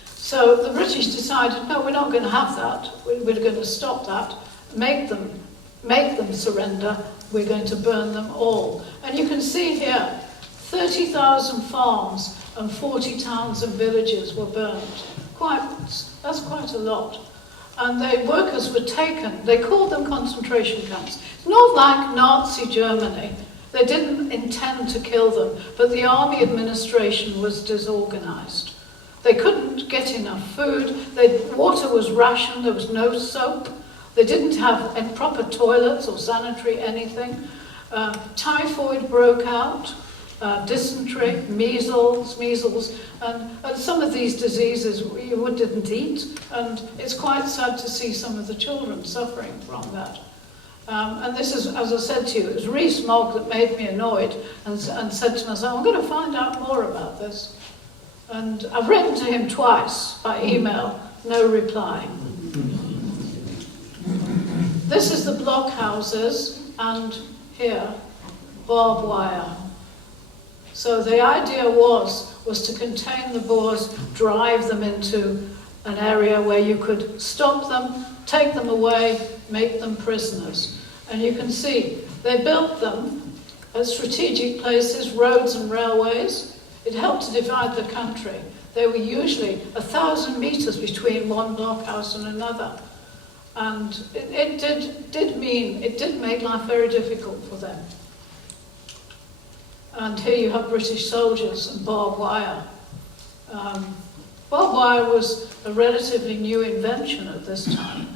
So the British decided, no, we're not going to have that. We're going to stop that, make them surrender. We're going to burn them all. And you can see here, 30,000 farms and 40 towns and villages were burned. That's quite a lot. And the workers were taken. They called them concentration camps. It's not like Nazi Germany. They didn't intend to kill them, but the army administration was disorganized. They couldn't get enough food. Water was rationed. There was no soap. They didn't have any proper toilets or sanitary anything. Typhoid broke out. Dysentery, measles, and some of these diseases you didn't eat, and it's quite sad to see some of the children suffering from that. And this is, as I said to you, it was Rees-Mogg that made me annoyed and said to myself, I'm going to find out more about this. And I've written to him twice by email, no reply. This is the blockhouses, and here, barbed wire. So the idea was to contain the Boers, drive them into an area where you could stop them, take them away, make them prisoners. And you can see, they built them at strategic places, roads and railways. It helped to divide the country. There were usually 1,000 meters between one blockhouse and another. And it did make life very difficult for them. And here you have British soldiers and barbed wire. Barbed wire was a relatively new invention at this time.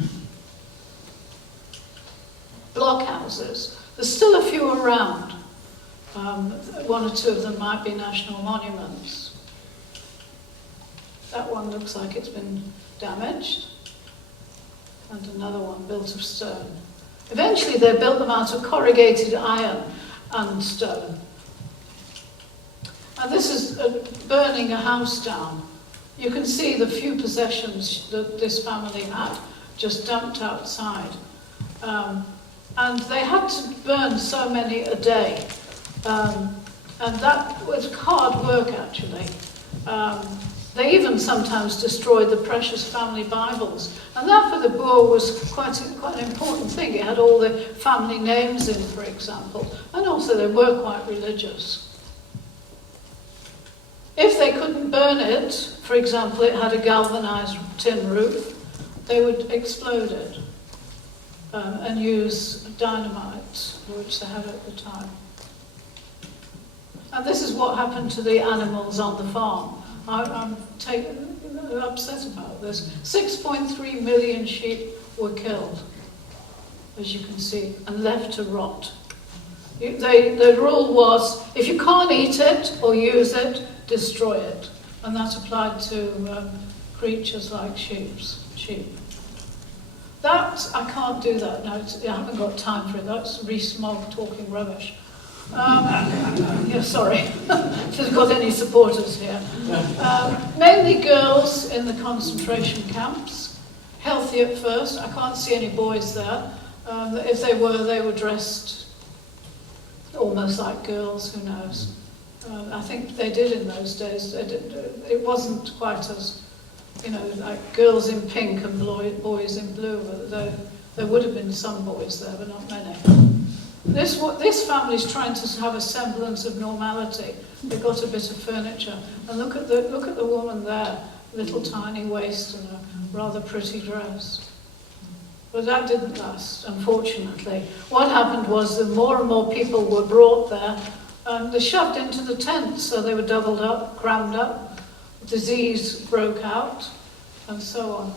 Blockhouses. There's still a few around. One or two of them might be national monuments. That one looks like it's been damaged. And another one built of stone. Eventually they built them out of corrugated iron and stone. And this is burning a house down. You can see the few possessions that this family had just dumped outside. And they had to burn so many a day. And that was hard work, actually. They even sometimes destroyed the precious family Bibles. And that for the Boer was quite an important thing. It had all the family names in, for example. And also they were quite religious. If they couldn't burn it, for example, it had a galvanized tin roof, they would explode it and use dynamite, which they had at the time. And this is what happened to the animals on the farm. I'm upset about this. 6.3 million sheep were killed, as you can see, and left to rot. The rule was, if you can't eat it or use it, destroy it. And that applied to creatures like sheep. That, I can't do that now. I haven't got time for it. That's Rees-Mogg talking rubbish. Yeah, sorry, if there's got any supporters here. Mainly girls in the concentration camps, healthy at first. I can't see any boys there. If they were dressed almost like girls, who knows. I think they did in those days. It wasn't quite as, like girls in pink and boys in blue. There would have been some boys there, but not many. This family's trying to have a semblance of normality. They've got a bit of furniture, and look at the woman there, little tiny waist and a rather pretty dress. But that didn't last, unfortunately. What happened was that more and more people were brought there, They're shoved into the tents, so they were doubled up, crammed up, disease broke out, and so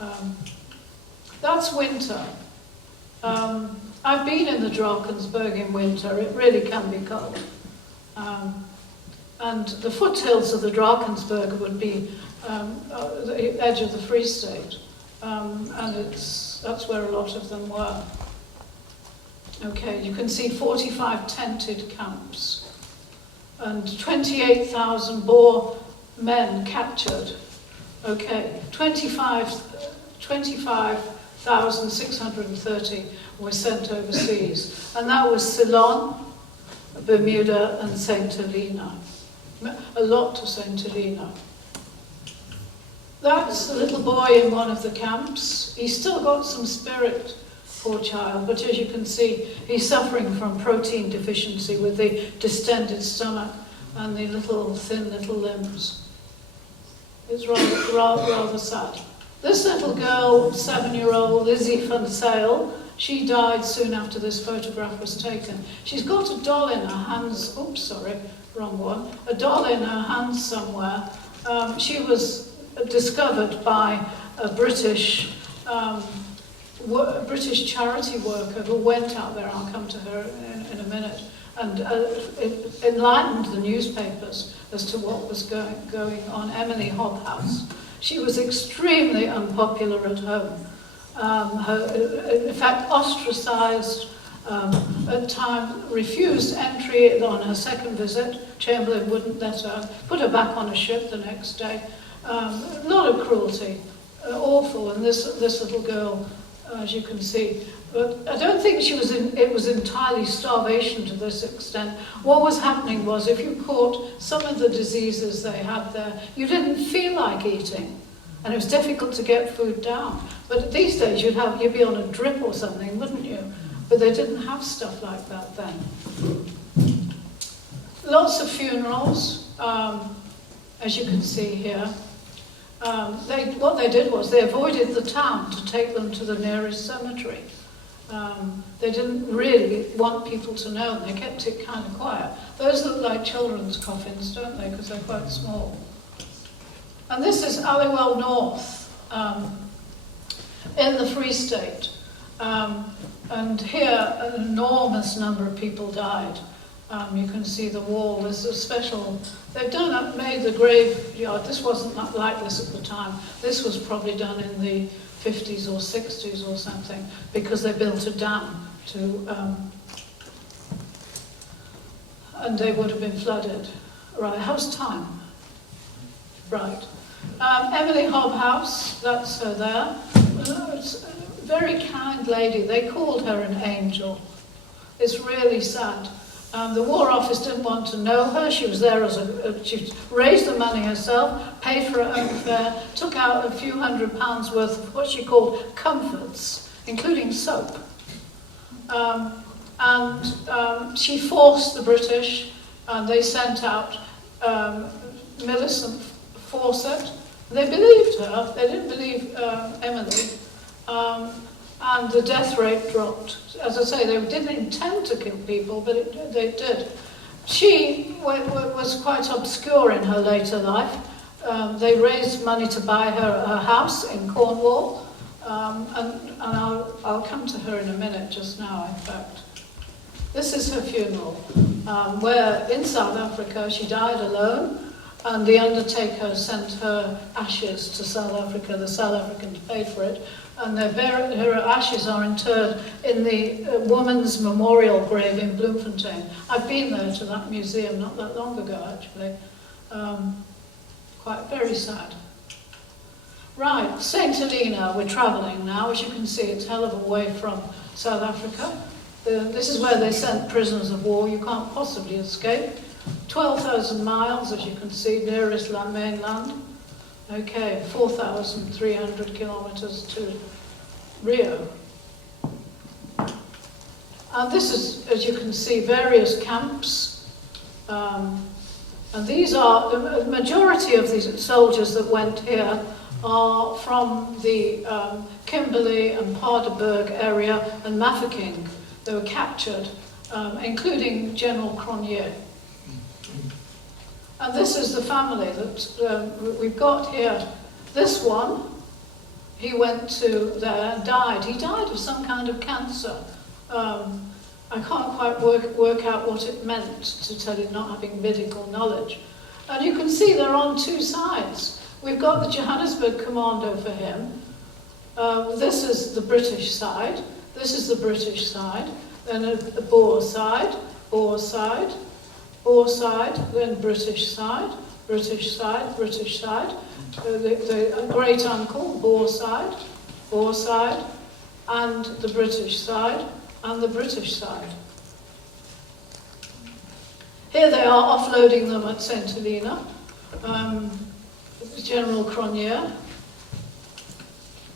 on. That's winter. I've been in the Drakensberg in winter. It really can be cold. And the foothills of the Drakensberg would be the edge of the Free State. And that's where a lot of them were. Okay, you can see 45 tented camps and 28,000 Boer men captured. Okay, 25,630 were sent overseas. And that was Ceylon, Bermuda and St. Helena. A lot to St. Helena. That's the little boy in one of the camps. He's still got some spirit, poor child, but as you can see, he's suffering from protein deficiency with the distended stomach and the thin little limbs. It's rather sad. This little girl, 7-year-old Lizzie van Sale, she died soon after this photograph was taken. She's got a doll in her hands. Oops, sorry, wrong one. A doll in her hands somewhere. She was discovered by a British charity worker who went out there. I'll come to her in a minute. And it enlightened the newspapers as to what was going on. Emily Hobhouse. She was extremely unpopular at home. In fact, ostracised, at times refused entry on her second visit. Chamberlain wouldn't let her, put her back on a ship the next day. A lot of cruelty, awful. And this little girl, as you can see, but I don't think it was entirely starvation to this extent. What was happening was, if you caught some of the diseases they had there, you didn't feel like eating. And it was difficult to get food down. But these days you'd be on a drip or something, wouldn't you? But they didn't have stuff like that then. Lots of funerals, as you can see here. What they did was they avoided the town to take them to the nearest cemetery. They didn't really want people to know, and they kept it kind of quiet. Those look like children's coffins, don't they? Because they're quite small. And this is Aliwal North, in the Free State. And here, an enormous number of people died. You can see the wall. There's a special... They've made the graveyard. This wasn't like this at the time. This was probably done in the 50s or 60s or something, because they built a dam to... and they would have been flooded. Right, how's time? Right. Emily Hobhouse, that's her there. It's a very kind lady. They called her an angel. It's really sad. The War Office didn't want to know her. She was there she raised the money herself, paid for her own fare, took out a few £100 worth of what she called comforts, including soap. She forced the British, and they sent out Millicent Fawcett. They believed her. They didn't believe Emily. And the death rate dropped. As I say, they didn't intend to kill people, but they did. She was quite obscure in her later life. They raised money to buy her a house in Cornwall, and I'll come to her in a minute, just now, in fact. This is her funeral, where in South Africa she died alone, and the undertaker sent her ashes to South Africa. The South Africans paid for it. And her ashes are interred in the Woman's Memorial Grave in Bloemfontein. I've been there to that museum not that long ago, actually. Quite very sad. Right, St. Helena, we're travelling now. As you can see, it's a hell of a way from South Africa. This is where they sent prisoners of war. You can't possibly escape. 12,000 miles, as you can see, nearest mainland. Okay, 4,300 kilometers to Rio. And this is, as you can see, various camps. And these are, the majority of these soldiers that went here are from the Kimberley and Paardeberg area and Mafeking. They were captured including General Cronje. And this is the family that we've got here. This one, he went to there and died. He died of some kind of cancer. I can't quite work out what it meant, to tell you, not having medical knowledge. And you can see they're on two sides. We've got the Johannesburg Commando for him. This is the British side. This is the British side. Then a Boer side, Boer side, Boer side, then British side, British side, British side. The great uncle, Boer side, and the British side, and the British side. Here they are offloading them at St. Helena. General Cronje.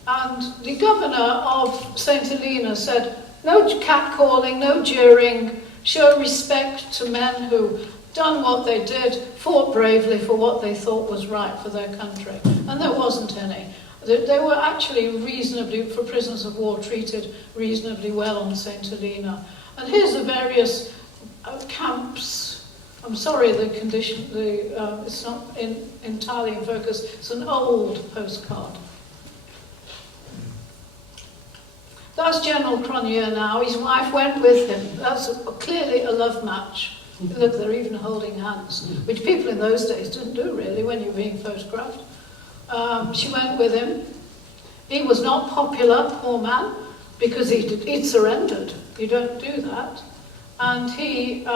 And the governor of St. Helena said, no catcalling, no jeering, show respect to men who done what they did, fought bravely for what they thought was right for their country. And there wasn't any. They were actually reasonably, for prisoners of war, treated reasonably well on St. Helena. And here's the various camps. I'm sorry, the condition, it's not entirely in focus. It's an old postcard. That's General Cronje now. His wife went with him. That's clearly a love match. Look, they're even holding hands, which people in those days didn't do, really, when you were being photographed. She went with him. He was not popular, poor man, because he'd surrendered. You don't do that. And he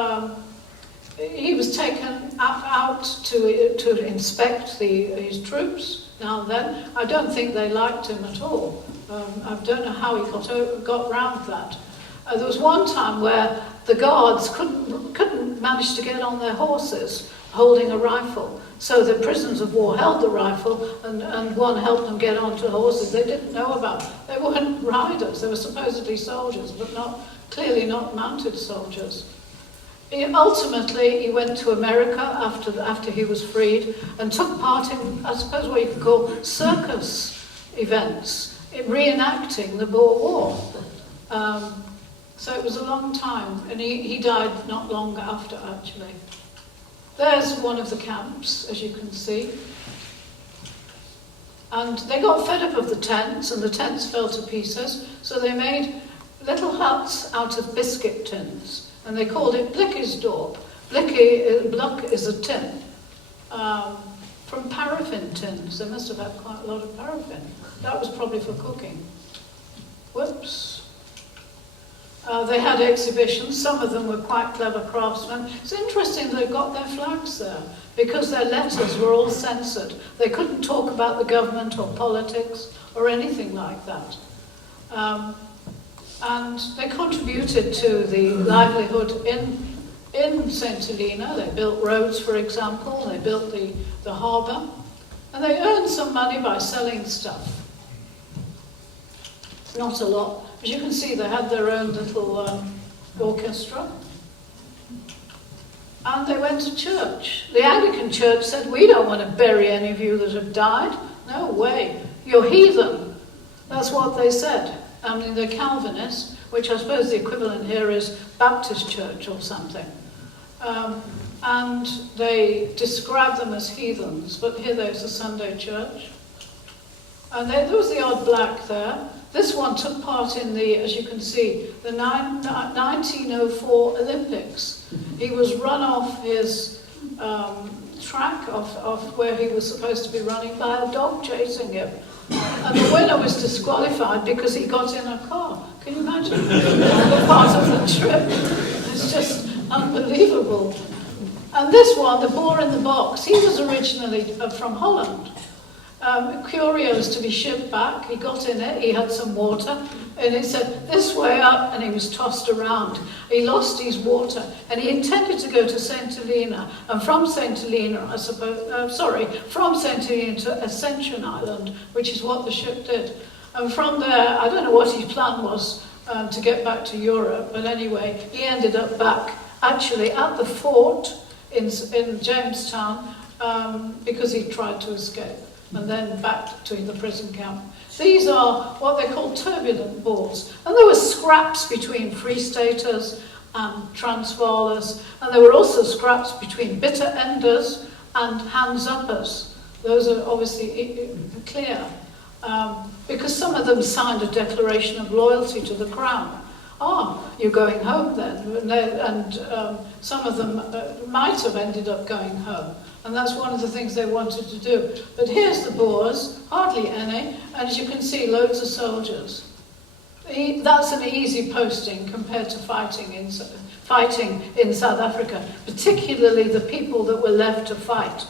was taken out to inspect his troops now and then. I don't think they liked him at all. I don't know how he got round that. There was one time where the guards couldn't manage to get on their horses holding a rifle. So the prisoners of war held the rifle and one helped them get onto horses they didn't know about. They weren't riders, they were supposedly soldiers, but clearly not mounted soldiers. Ultimately, he went to America after he was freed and took part in, I suppose, what you could call circus events, reenacting the Boer War. So it was a long time, and he died not long after, actually. There's one of the camps, as you can see. And they got fed up of the tents, and the tents fell to pieces, so they made little huts out of biscuit tins, and they called it Blikkiesdorp. Blik is a tin, from paraffin tins. They must have had quite a lot of paraffin. That was probably for cooking. Whoops. They had exhibitions. Some of them were quite clever craftsmen. It's interesting they got their flags there because their letters were all censored. They couldn't talk about the government or politics or anything like that. And they contributed to the livelihood in St. Helena. They built roads, for example. They built the harbour. And they earned some money by selling stuff. Not a lot. As you can see, they had their own little orchestra. And they went to church. The Anglican church said, we don't want to bury any of you that have died. No way. You're heathen. That's what they said. I mean, they're Calvinists, which I suppose the equivalent here is Baptist church or something. And they described them as heathens, but here there's a Sunday church. And there was the odd black there. This one took part in the, as you can see, the 1904 Olympics. He was run off his track of where he was supposed to be running by a dog chasing him. And the winner was disqualified because he got in a car. Can you imagine? The part of the trip. It's just unbelievable. And this one, the Boer in the box, he was originally from Holland. Curious to be shipped back. He got in it, he had some water, and he said, this way up, and he was tossed around. He lost his water, and he intended to go to St. Helena, and from St. Helena, from St. Helena to Ascension Island, which is what the ship did. And from there, I don't know what his plan was to get back to Europe, but anyway, he ended up back, actually, at the fort in Jamestown, because he tried to escape. And then back to the prison camp. These are what they call turbulent Boers. And there were scraps between Free Staters and Transvaalers, and there were also scraps between bitter enders and hands-uppers. Those are obviously clear, because some of them signed a declaration of loyalty to the crown. You're going home then, and some of them might have ended up going home, and that's one of the things they wanted to do. But here's the Boers, hardly any, and as you can see, loads of soldiers. That's an easy posting compared to fighting in South Africa, particularly the people that were left to fight,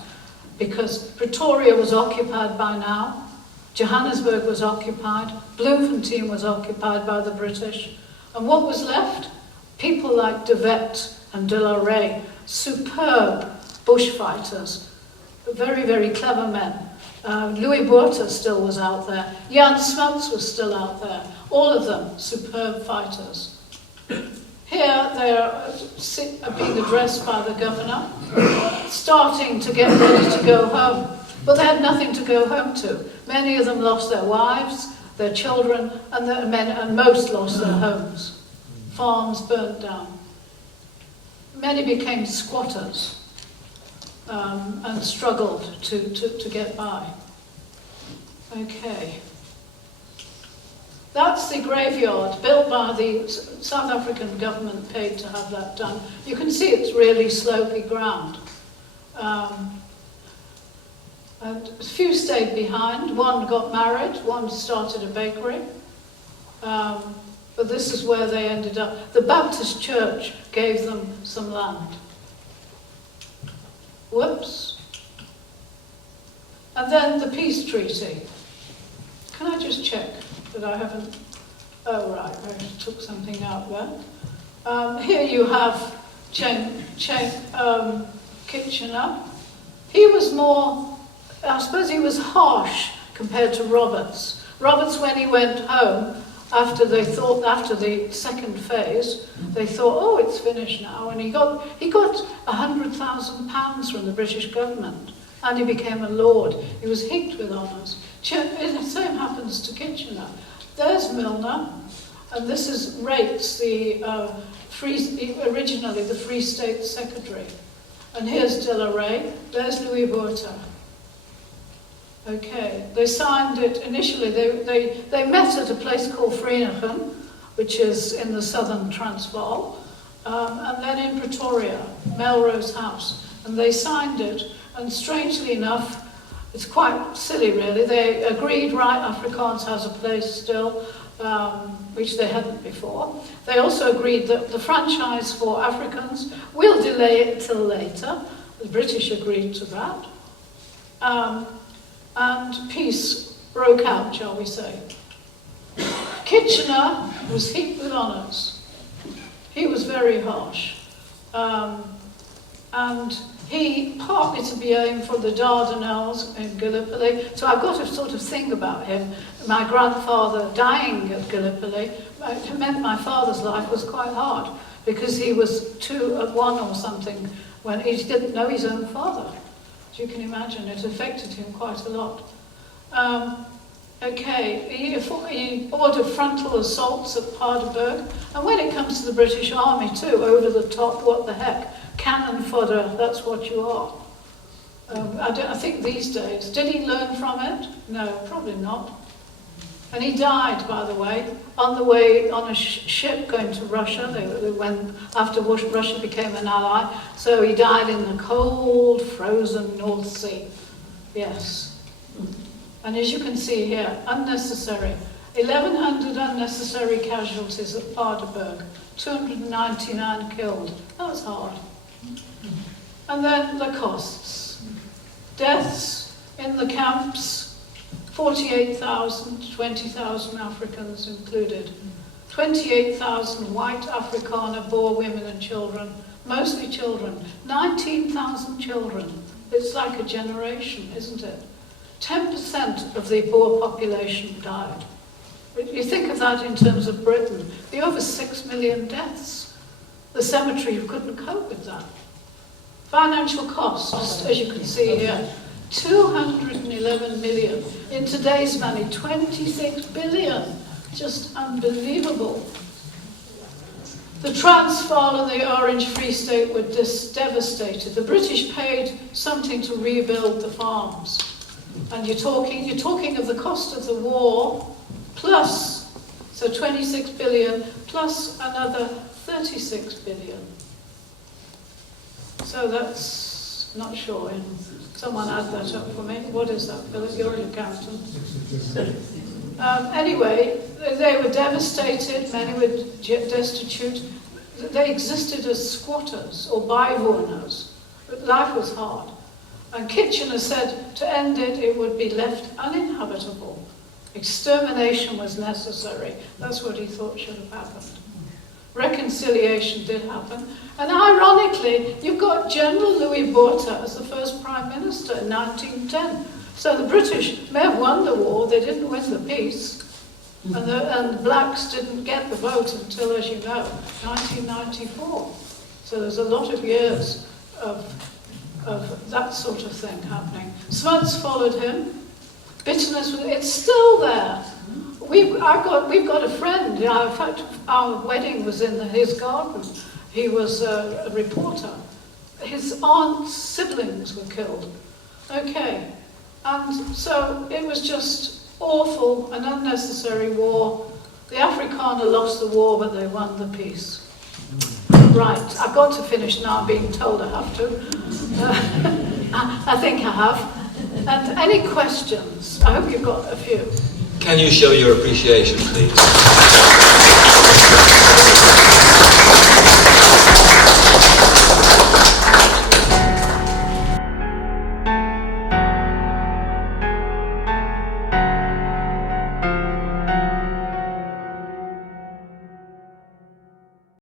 because Pretoria was occupied by now, Johannesburg was occupied, Bloemfontein was occupied by the British, and what was left? People like De Wet and De La Rey, superb bushfighters, very, very clever men. Louis Botha still was out there. Jan Smuts was still out there. All of them superb fighters. Here they are being addressed by the governor, starting to get ready to go home. But they had nothing to go home to. Many of them lost their wives, their children, and most lost their homes. Farms burnt down. Many became squatters and struggled to get by. Okay. That's the graveyard built by the South African government, paid to have that done. You can see it's really slopey ground. And a few stayed behind. One got married, one started a bakery. But this is where they ended up. The Baptist church gave them some land. Whoops. And then the peace treaty. Can I just check that I haven't... Oh, right, I took something out there. Here you have Kitchener. He was more... I suppose he was harsh compared to Roberts. Roberts, when he went home, after the second phase, they thought, oh, it's finished now, and he got £100,000 from the British government, and he became a lord. He was heaped with honours. The same happens to Kitchener. There's Milner, and this is Rates, originally the Free State Secretary, and here's De La Rey. There's Louis Botha. Okay, they signed it initially. They met at a place called Vereeniging, which is in the southern Transvaal, and then in Pretoria, Melrose House, and they signed it. And strangely enough, it's quite silly really, they agreed Afrikaans has a place still, which they hadn't before. They also agreed that the franchise for Africans will delay it till later. The British agreed to that. And peace broke out, shall we say. Kitchener was heaped with honours. He was very harsh. And he, partly to be aimed for the Dardanelles in Gallipoli, so I've got a sort of thing about him. My grandfather dying at Gallipoli, it meant my father's life was quite hard, because he was 2 at 1 or something, when he didn't know his own father. As you can imagine, it affected him quite a lot. He ordered frontal assaults at Paardeberg, and when it comes to the British Army too, over the top, what the heck, cannon fodder, that's what you are. I think these days, did he learn from it? No, probably not. And he died, by the way, on a ship going to Russia, after Russia became an ally. So he died in the cold, frozen North Sea. Yes. And as you can see here, unnecessary. 1,100 unnecessary casualties at Paardeberg. 299 killed. That was hard. And then the costs. Deaths in the camps, 48,000, 20,000 Africans included. 28,000 white Afrikaner Boer women and children, mostly children. 19,000 children. It's like a generation, isn't it? 10% of the Boer population died. You think of that in terms of Britain, the over 6 million deaths. The cemetery couldn't cope with that. Financial costs, as you can see here, 211 million. In today's money, 26 billion. Just unbelievable. The Transvaal and the Orange Free State were devastated. The British paid something to rebuild the farms. And you're talking of the cost of the war, plus, so 26 billion, plus another 36 billion. So that's, not sure, someone add that up for me. What is that, Philip? You're an accountant. Anyway, they were devastated, many were destitute. They existed as squatters or bijwoners. But life was hard. And Kitchener said to end it, it would be left uninhabitable. Extermination was necessary. That's what he thought should have happened. Reconciliation did happen. And ironically, you've got General Louis Botha as the first Prime Minister in 1910. So the British may have won the war, they didn't win the peace. And the blacks didn't get the vote until, as you know, 1994. So there's a lot of years of that sort of thing happening. Smuts followed him. Bitterness, it's still there. We've got a friend. In fact, our wedding was in his garden. He was a reporter. His aunt's siblings were killed. Okay. And so it was just awful, an unnecessary war. The Afrikaner lost the war, but they won the peace. Right, I've got to finish now. I'm being told I have to. I think I have. And any questions? I hope you've got a few. Can you show your appreciation, please?